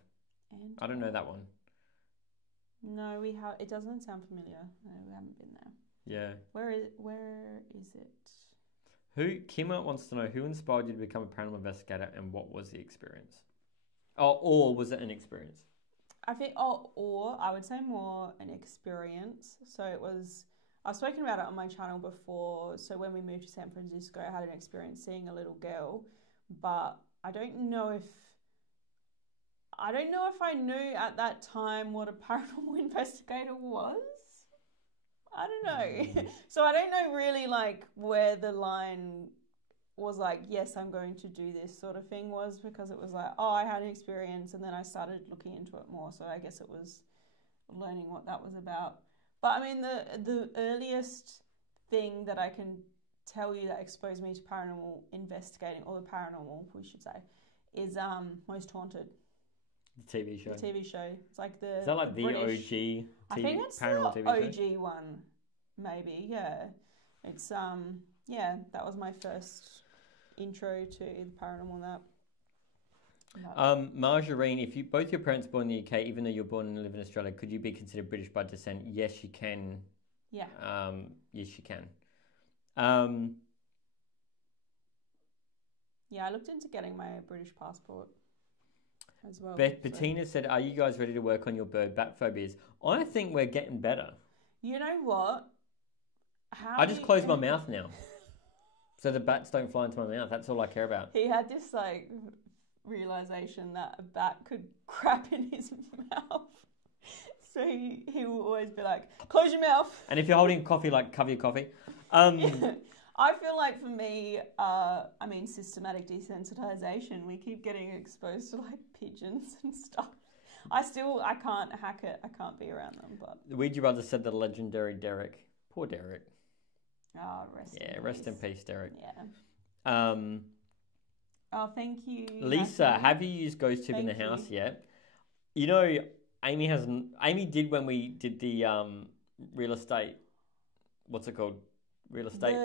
I don't know that one. No, we have. It doesn't sound familiar. No, we haven't been there. Yeah. Where is it? Kimmer wants to know who inspired you to become a paranormal investigator and what was the experience? Or was it an experience? I think, or I would say more an experience. So it was, I've spoken about it on my channel before. So when we moved to San Francisco, I had an experience seeing a little girl, but I don't know if I knew at that time what a paranormal investigator was. I don't know. So I don't know really like where the line was like, yes, I'm going to do this sort of thing was, because it was like, oh, I had an experience and then I started looking into it more. So I guess it was learning what that was about. But I mean, the earliest thing that I can tell you that exposed me to paranormal investigating, or the paranormal, we should say, is Most Haunted. The TV show. The TV show. It's like the. Is that like the British, OG TV, I think it's paranormal the TV show? OG one, maybe. Yeah, it's yeah. That was my first intro to the paranormal. That. Margarine, if you both your parents born in the UK, even though you're born and live in Australia, could you be considered British by descent? Yes, you can. Yeah. Yes, you can. Yeah, I looked into getting my British passport as well. Bettina said, "Are you guys ready to work on your bird bat phobias?" I think we're getting better. You know what? I just close my mouth now, so the bats don't fly into my mouth. That's all I care about. He had this like realization that a bat could crap in his mouth, so he will always be like, "Close your mouth." And if you're holding coffee, like cover your coffee. I feel like for me, I mean, systematic desensitization. We keep getting exposed to like pigeons and stuff. I can't hack it. I can't be around them. But the Ouija brother said the legendary Derek. Poor Derek. Oh, rest in peace, Derek. Yeah. Oh, thank you, Lisa. Matthew. Have you used GhostTube in the house yet? You know, Amy hasn't. Amy did when we did the real estate. What's it called? Real estate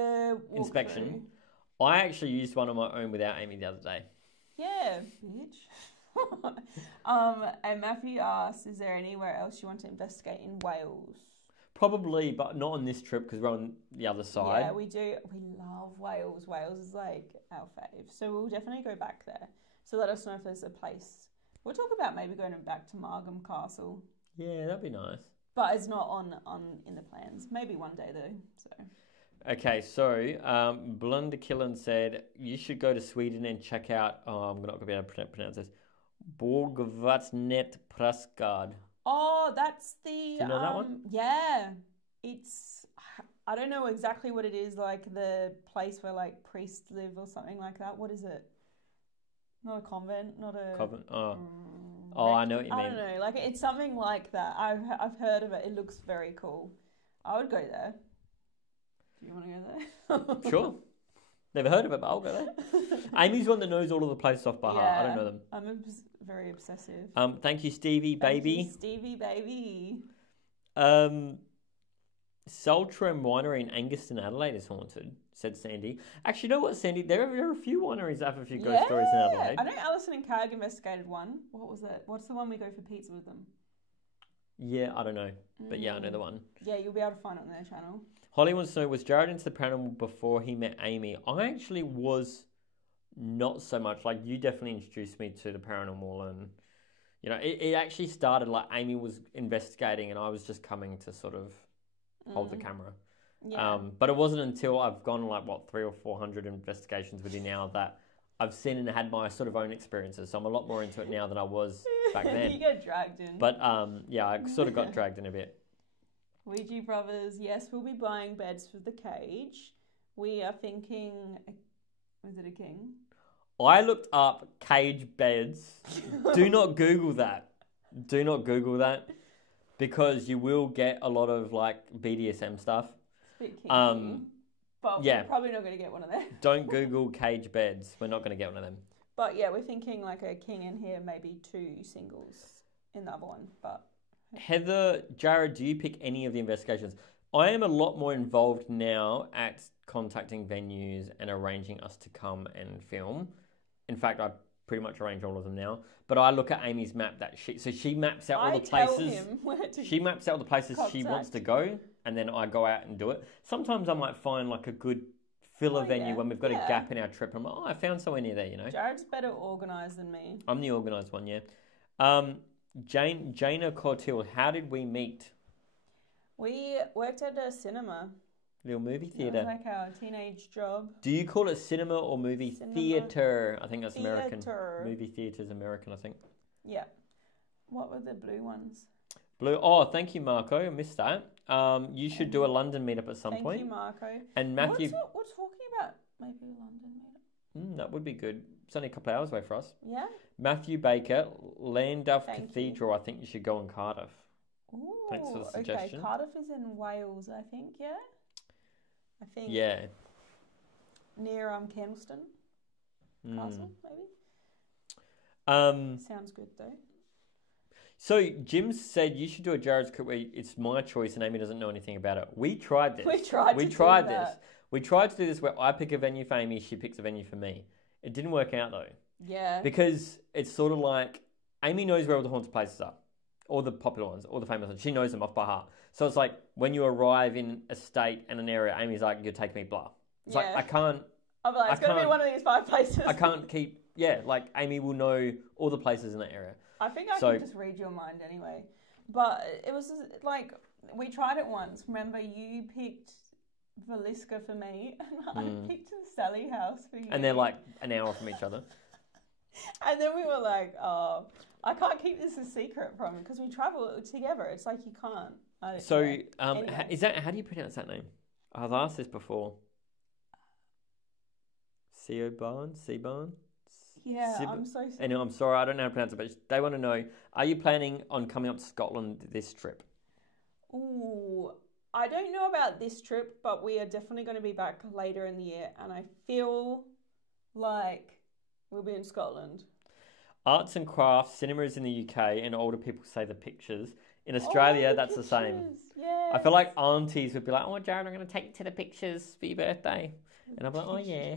inspection. I actually used one on my own without Amy the other day. Yeah, bitch. And Matthew asked, is there anywhere else you want to investigate in Wales? Probably, but not on this trip because we're on the other side. Yeah, we do. We love Wales. Wales is like our fave. So we'll definitely go back there. So let us know if there's a place. We'll talk about maybe going back to Margam Castle. Yeah, that'd be nice. But it's not on in the plans. Maybe one day though. So. Okay, so Blunderkillen said you should go to Sweden and check out. Oh, I'm not going to be able to pronounce this. Borgvattnet Prasgard. Oh, that's the. Do you know that one? Yeah, it's. I don't know exactly what it is. Like the place where like priests live or something like that. What is it? Not a convent. Not a convent. Oh, I know what you mean. I don't know. Like it's something like that. I've heard of it. It looks very cool. I would go there. Do you want to go there? Sure. Never heard of it, but I'll go there. Amy's one that knows all of the places off by heart. I don't know them. I'm very obsessive. Thank you, Stevie, baby. Thank you, Stevie, baby. Saltram Winery in Angaston, Adelaide is haunted, said Sandy. Actually, you know what, Sandy? There are a few wineries that have a few ghost stories in Adelaide. I know Alison and Cag investigated one. What was that? What's the one we go for pizza with them? Yeah, I don't know. But yeah, I know the one. Yeah, you'll be able to find it on their channel. Holly wants to know, was Jared into the paranormal before he met Amy? I actually was not so much. Like, you definitely introduced me to the paranormal, and, you know, it actually started like Amy was investigating and I was just coming to sort of hold the camera. Yeah. But it wasn't until I've gone like, 300 or 400 investigations with you now that I've seen and had my sort of own experiences. So I'm a lot more into it now than I was back then. You get dragged in. But yeah, I sort of got dragged in a bit. Ouija Brothers, yes, we'll be buying beds for the cage. We are thinking, is it a king? I looked up cage beds. Do not Google that. Do not Google that because you will get a lot of like BDSM stuff. It's a bit kinky, but yeah. we're probably not going to get one of them. Don't Google cage beds. We're not going to get one of them. But yeah, we're thinking like a king in here, maybe 2 singles in the other one. But Heather, Jared, do you pick any of the investigations? I am a lot more involved now at contacting venues and arranging us to come and film. In fact, I pretty much arrange all of them now. But I look at Amy's map so she maps out all the places. She maps out all the places she wants to go, and then I go out and do it. Sometimes I might find like a good filler venue when we've got a gap in our trip. I'm like, I found somewhere near there, you know. Jared's better organised than me. I'm the organised one, yeah. Jaina Cortil, how did we meet? We worked at a cinema. Little movie theatre. It was like our teenage job. Do you call it cinema or movie theatre? I think that's American. Movie theatre's American, I think. Yeah. What were the blue ones? Blue. Oh, thank you, Marco. I missed that. You should do a London meetup at some point. Thank you, Marco. And Matthew. What's talking about? Maybe a London meetup. That would be good. It's only a couple of hours away for us. Yeah. Matthew Baker, Llandudno Cathedral. I think you should go in Cardiff. Ooh, thanks for the suggestion. Okay, Cardiff is in Wales, I think. Yeah. I think. Yeah. Near Candleston Castle, maybe. Sounds good though. So Jim said you should do a Jared's Crypt where it's my choice and Amy doesn't know anything about it. We tried this. We tried this. We tried to do this where I pick a venue for Amy, she picks a venue for me. It didn't work out though. Yeah. Because it's sort of like Amy knows where all the haunted places are. All the popular ones, all the famous ones. She knows them off by heart. So it's like when you arrive in a state and an area, Amy's like, you take me, blah. It's like, I can't. I'm like, it's going to be one of these 5 places. I can't keep, like Amy will know all the places in that area. I think I can just read your mind anyway. But it was like, we tried it once. Remember, you picked Velisca for me and I picked the Sally House for you. And they're like an hour from each other. And then we were like, oh, I can't keep this a secret from him because we travel together. It's like you can't. So, anyway. How do you pronounce that name? I've asked this before. Seabarn? Yeah, I'm so sorry. Anyway, I'm sorry, I don't know how to pronounce it, but they want to know, are you planning on coming up to Scotland this trip? Ooh, I don't know about this trip, but we are definitely going to be back later in the year, and I feel like we'll be in Scotland. Arts and crafts, cinemas in the UK, and older people say the pictures. In Australia, that's the same. Yes. I feel like aunties would be like, oh, Jared, I'm going to take you to the pictures for your birthday. And I'm like, oh, yeah.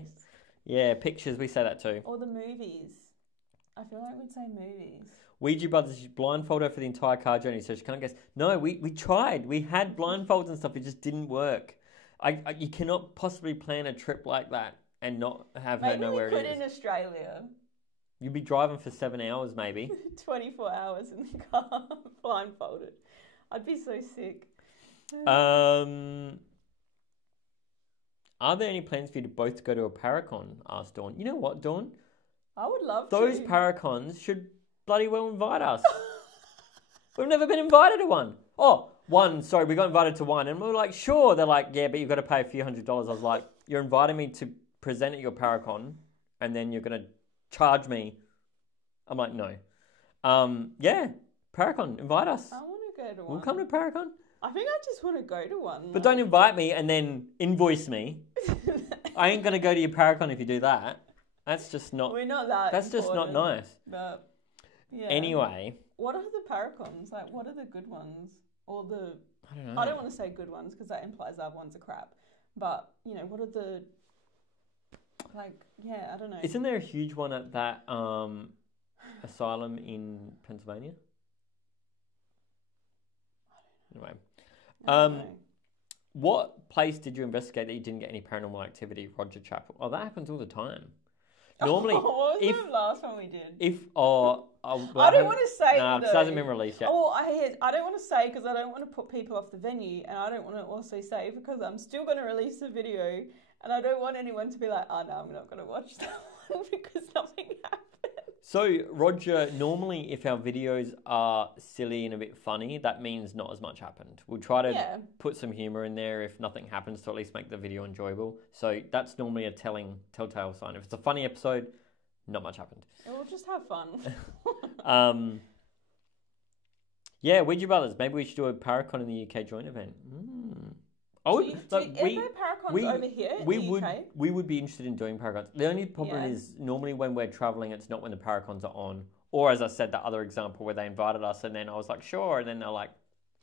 Yeah, pictures, we say that too. Or the movies. I feel like we'd say movies. Ouija Brothers blindfold her for the entire car journey so she can't guess. No, we tried. We had blindfolds and stuff. It just didn't work. You cannot possibly plan a trip like that and not have her know where it is. Maybe we could in Australia. You'd be driving for 7 hours maybe. 24 hours in the car, blindfolded. I'd be so sick. Are there any plans for you to both go to a Paracon? Asked Dawn. You know what, Dawn? I would love Those Paracons should bloody well invite us. We've never been invited to one. Sorry, we got invited to one. And we were like, sure. They're like, yeah, but you've got to pay a few $100s. I was like, you're inviting me to present at your Paracon and then you're going to charge me. I'm like, no. Yeah, Paracon, invite us. I want to go to one. We'll come to Paracon. I think I just want to go to one. But don't invite me and then invoice me. I ain't going to go to your Paracon if you do that. That's just not... We're not that That's important, just not nice. But, yeah. Anyway. What are the Paracons? Like, what are the good ones? Or the... I don't know. I don't want to say good ones because that implies the other ones are crap. But, you know, what are the... Like, yeah, I don't know. Isn't there a huge one at that asylum in Pennsylvania? Anyway. What place did you investigate that you didn't get any paranormal activity? Roger Chapel. Oh, that happens all the time. Normally, what was the last one we did? I don't want to say. No, it hasn't been released yet. Oh, I don't want to say because I don't want to put people off the venue, and I don't want to also say because I'm still going to release the video, and I don't want anyone to be like, oh no, I'm not going to watch that one because nothing happened. So, Roger, normally if our videos are silly and a bit funny, that means not as much happened. We'll try to put some humour in there if nothing happens to at least make the video enjoyable. So that's normally a telltale sign. If it's a funny episode, not much happened. We'll just have fun. Yeah, Ouija Brothers. Maybe we should do a Paracon in the UK joint event. Are there Paracons over here in the UK? We would be interested in doing Paracons. The only problem is normally when we're travelling, it's not when the Paracons are on. Or as I said, that other example where they invited us and then I was like, sure. And then they're like,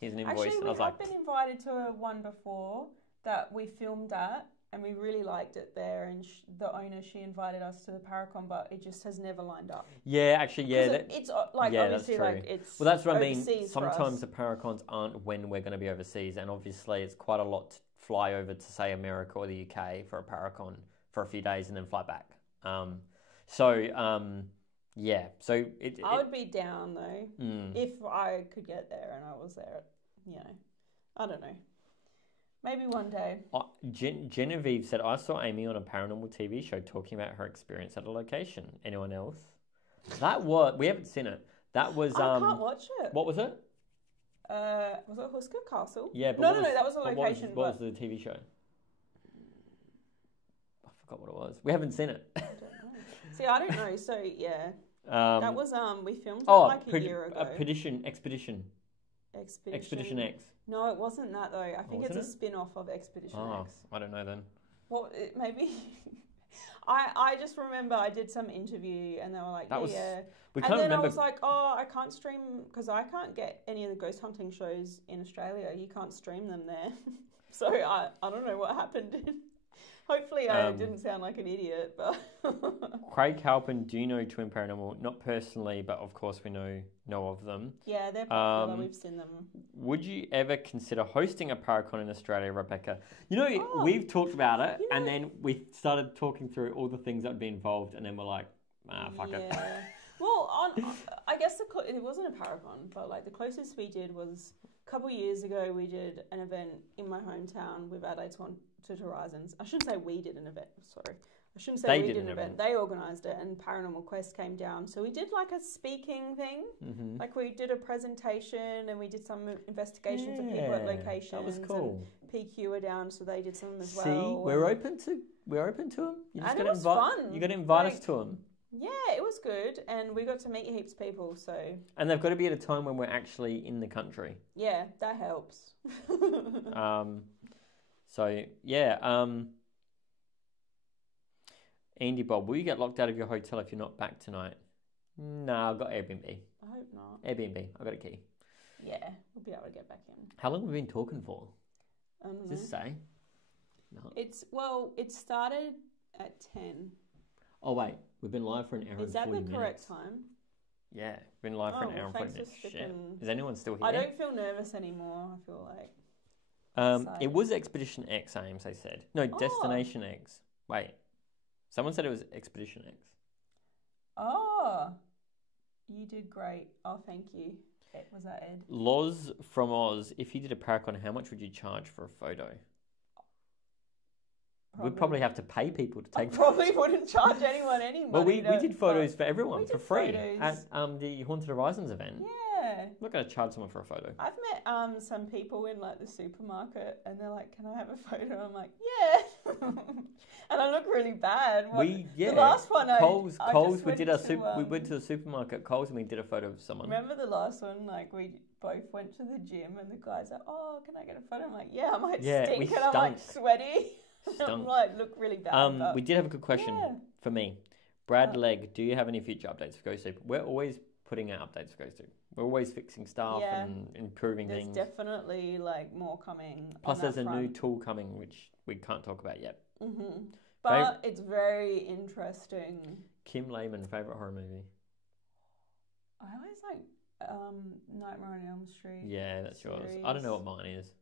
here's an invoice. Actually, and I was have been invited to one before that we filmed at. And we really liked it there, and the owner, she invited us to the Paracon, but it just has never lined up. Yeah, actually, yeah. It's like, obviously, like, it's well, that's what I mean. Sometimes the Paracons aren't when we're going to be overseas, and obviously it's quite a lot to fly over to, say, America or the UK for a Paracon for a few days and then fly back. Yeah. So I would be down, though, if I could get there and I was there, I don't know. Maybe one day. Genevieve said, I saw Amy on a paranormal TV show talking about her experience at a location. Anyone else? We haven't seen it. That was... I can't watch it. What was it? Was it Husker Castle? Yeah, but no, that was a location. What was the TV show? I forgot what it was. We haven't seen it. I don't know. See, I don't know. So, yeah. That was, we filmed it like a year ago. Expedition X. No, it wasn't that though. I think it's a spin-off of Expedition X. I don't know then. Well, maybe. I just remember I did some interview and they were like, We and can't then remember. I was like, I can't stream because I can't get any of the ghost hunting shows in Australia. You can't stream them there. So I don't know what happened. Hopefully I didn't sound like an idiot, but... Craig Halpin, do you know Twin Paranormal? Not personally, but of course we know of them. Yeah, they're popular. We've seen them. Would you ever consider hosting a Paracon in Australia, Rebecca? We've talked about it, and then we started talking through all the things that would be involved, and then we're like, fuck it. Well, I guess it wasn't a Paracon, but like the closest we did was a couple of years ago. We did an event in my hometown with Addicts Haunted Horizons. I shouldn't say we did an event. Sorry, I shouldn't say we did an event. They organised it, and Paranormal Quest came down. So we did like a speaking thing. Mm-hmm. Like we did a presentation, and we did some investigations of people at locations. That was cool. And PQ were down, so they did some as well. See, we're open to them. You just and it was fun. You got to invite us to them. Yeah, it was good, and we got to meet heaps of people, so... And they've got to be at a time when we're actually in the country. Yeah, that helps. Andy Bob, will you get locked out of your hotel if you're not back tonight? No, I've got Airbnb. I hope not. Airbnb, I've got a key. Yeah, we'll be able to get back in. How long have we been talking for? Does this say? No. It started at 10. Oh, wait. We've been live for an hour and 40 minutes. Is that the correct time? Yeah. We've been live for an hour and 40 minutes. Shit. Is anyone still here? I don't feel nervous anymore. I feel like... it was Expedition X, Ames, they said. No, Destination X. Wait. Someone said it was Expedition X. Oh. You did great. Oh, thank you. Was that Ed? Loz from Oz, if you did a Paracon, how much would you charge for a photo? We'd probably have to pay people to take photos. Probably wouldn't charge anyone any money. Well, we did photos for everyone for free at the Haunted Horizons event. Yeah. I'm not going to charge someone for a photo. I've met some people in like the supermarket and they're like, can I have a photo? I'm like, yeah. And I look really bad. The last one Coles, we went to the supermarket, Coles, and we did a photo of someone. Remember the last one? Like we both went to the gym and the guy's like, oh, can I get a photo? I'm like, yeah, I might stink and I'm like sweaty. I'm like, look really bad. We did have a good question for me. Brad Legg, do you have any future updates for GhostTube? We're always putting out updates for GhostTube. We're always fixing stuff and improving things. There's definitely like more coming. Plus, there's a new tool coming which we can't talk about yet. Mm-hmm. But it's very interesting. Kim Lehman, favourite horror movie? I always like Nightmare on Elm Street. Yeah, that's yours. I don't know what mine is.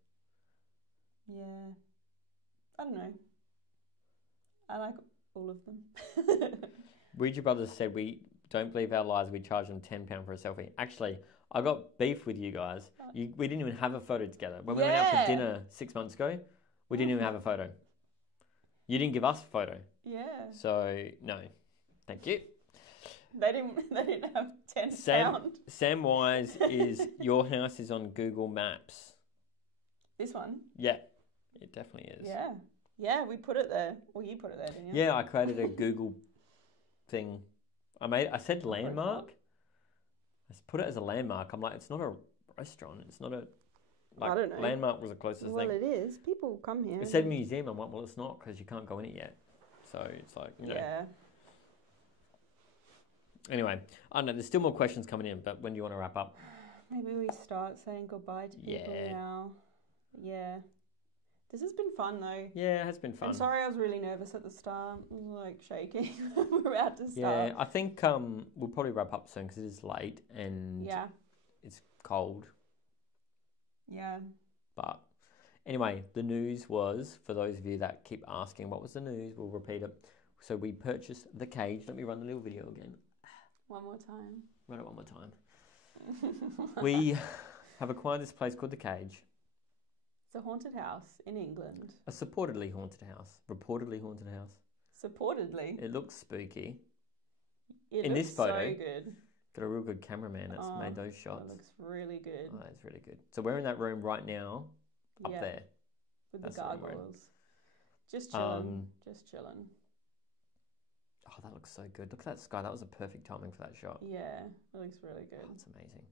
Yeah. I don't know. I like all of them. Ouija Brothers said we Don't believe our lies. We charge them £10 for a selfie. Actually, I got beef with you guys. We didn't even have a photo together. When we went out for dinner 6 months ago, we didn't even have a photo. You didn't give us a photo. Yeah. So, no. Thank you. They didn't have £10. Sam Wise is, your house is on Google Maps. This one? Yeah, it definitely is. Yeah. Yeah, we put it there. Well, you put it there, didn't you? Yeah, I created a Google thing. I said landmark. I put it as a landmark. I'm like, it's not a restaurant. It's not a... Like, I don't know. Landmark was the closest thing. Well, it is. People come here. It said museum. I'm like, well, it's not because you can't go in it yet. So it's like, you know. Yeah. Anyway, I don't know. There's still more questions coming in, but when do you want to wrap up? Maybe we start saying goodbye to people now. Yeah. This has been fun, though. Yeah, it has been fun. I'm sorry I was really nervous at the start. I was, like, shaking. We're about to start. Yeah, I think we'll probably wrap up soon because it is late and it's cold. Yeah. But anyway, the news was, for those of you that keep asking, what was the news? We'll repeat it. So we purchased the cage. Let me run the little video again. One more time. Run it one more time. We have acquired this place called the Cage. It's a haunted house in England. A supportedly haunted house. Reportedly haunted house. Supportedly? It looks spooky. In this photo, so good. Got a real good cameraman that's made those shots. It looks really good. Oh, it's really good. So we're in that room right now, up there. With the gargoyles. Just chilling. Just chilling. Oh, that looks so good. Look at that sky. That was a perfect timing for that shot. Yeah, it looks really good. Oh, it's amazing.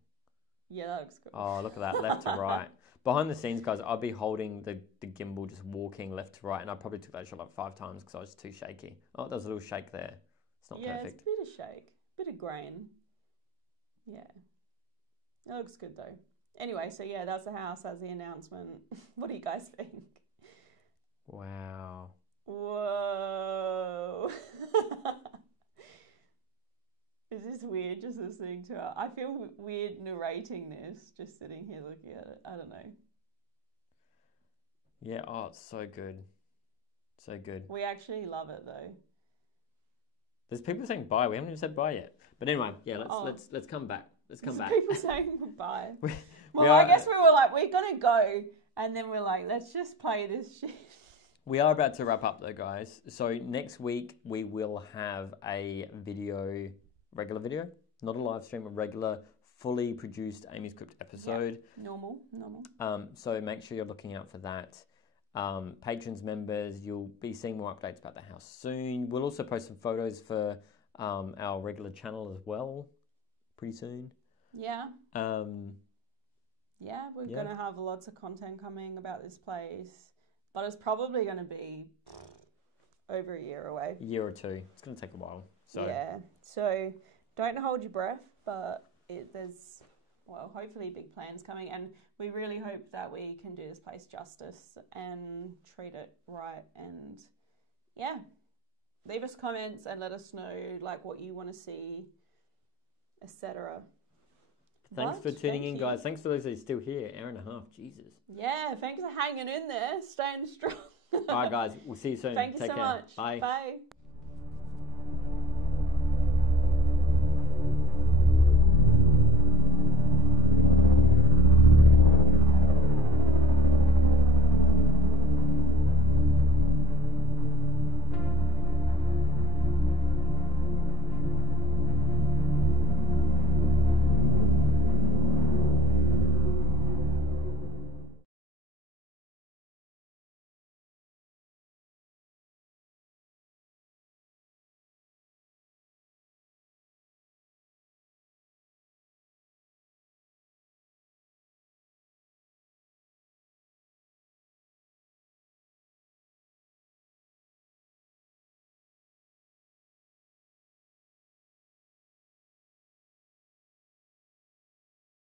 Yeah, that looks good. Oh, look at that. Left to right. Behind the scenes, guys, I'll be holding the gimbal just walking left to right, and I probably took that shot like 5 times because I was too shaky. Oh, there's a little shake there. It's not perfect. Yeah, it's a bit of shake. Bit of grain. Yeah. It looks good, though. Anyway, so yeah, that's the house. That's the announcement. What do you guys think? Wow. Whoa. Is this weird just listening to it? I feel weird narrating this, just sitting here looking at it. I don't know. Yeah, oh, it's so good. So good. We actually love it, though. There's people saying bye. We haven't even said bye yet. But anyway, yeah, let's come back. Let's come back. People saying goodbye. I guess we were like, we're going to go. And then we're like, let's just play this shit. We are about to wrap up, though, guys. So next week, we will have a regular video, not a live stream, a regular, fully produced AmysCrypt episode. Yeah. Normal. So make sure you're looking out for that. Patrons, members, you'll be seeing more updates about the house soon. We'll also post some photos for our regular channel as well pretty soon. Yeah. We're going to have lots of content coming about this place, but it's probably going to be over a year away. A year or two. It's going to take a while. So don't hold your breath, but there's hopefully big plans coming, and we really hope that we can do this place justice and treat it right. And leave us comments and let us know like what you want to see, etc. Thanks for tuning in, guys. Thanks for those that are still here. Hour and a half, Jesus. Yeah, thanks for hanging in there, staying strong. All right, guys. We'll see you soon. Thank you so much. Bye. Bye.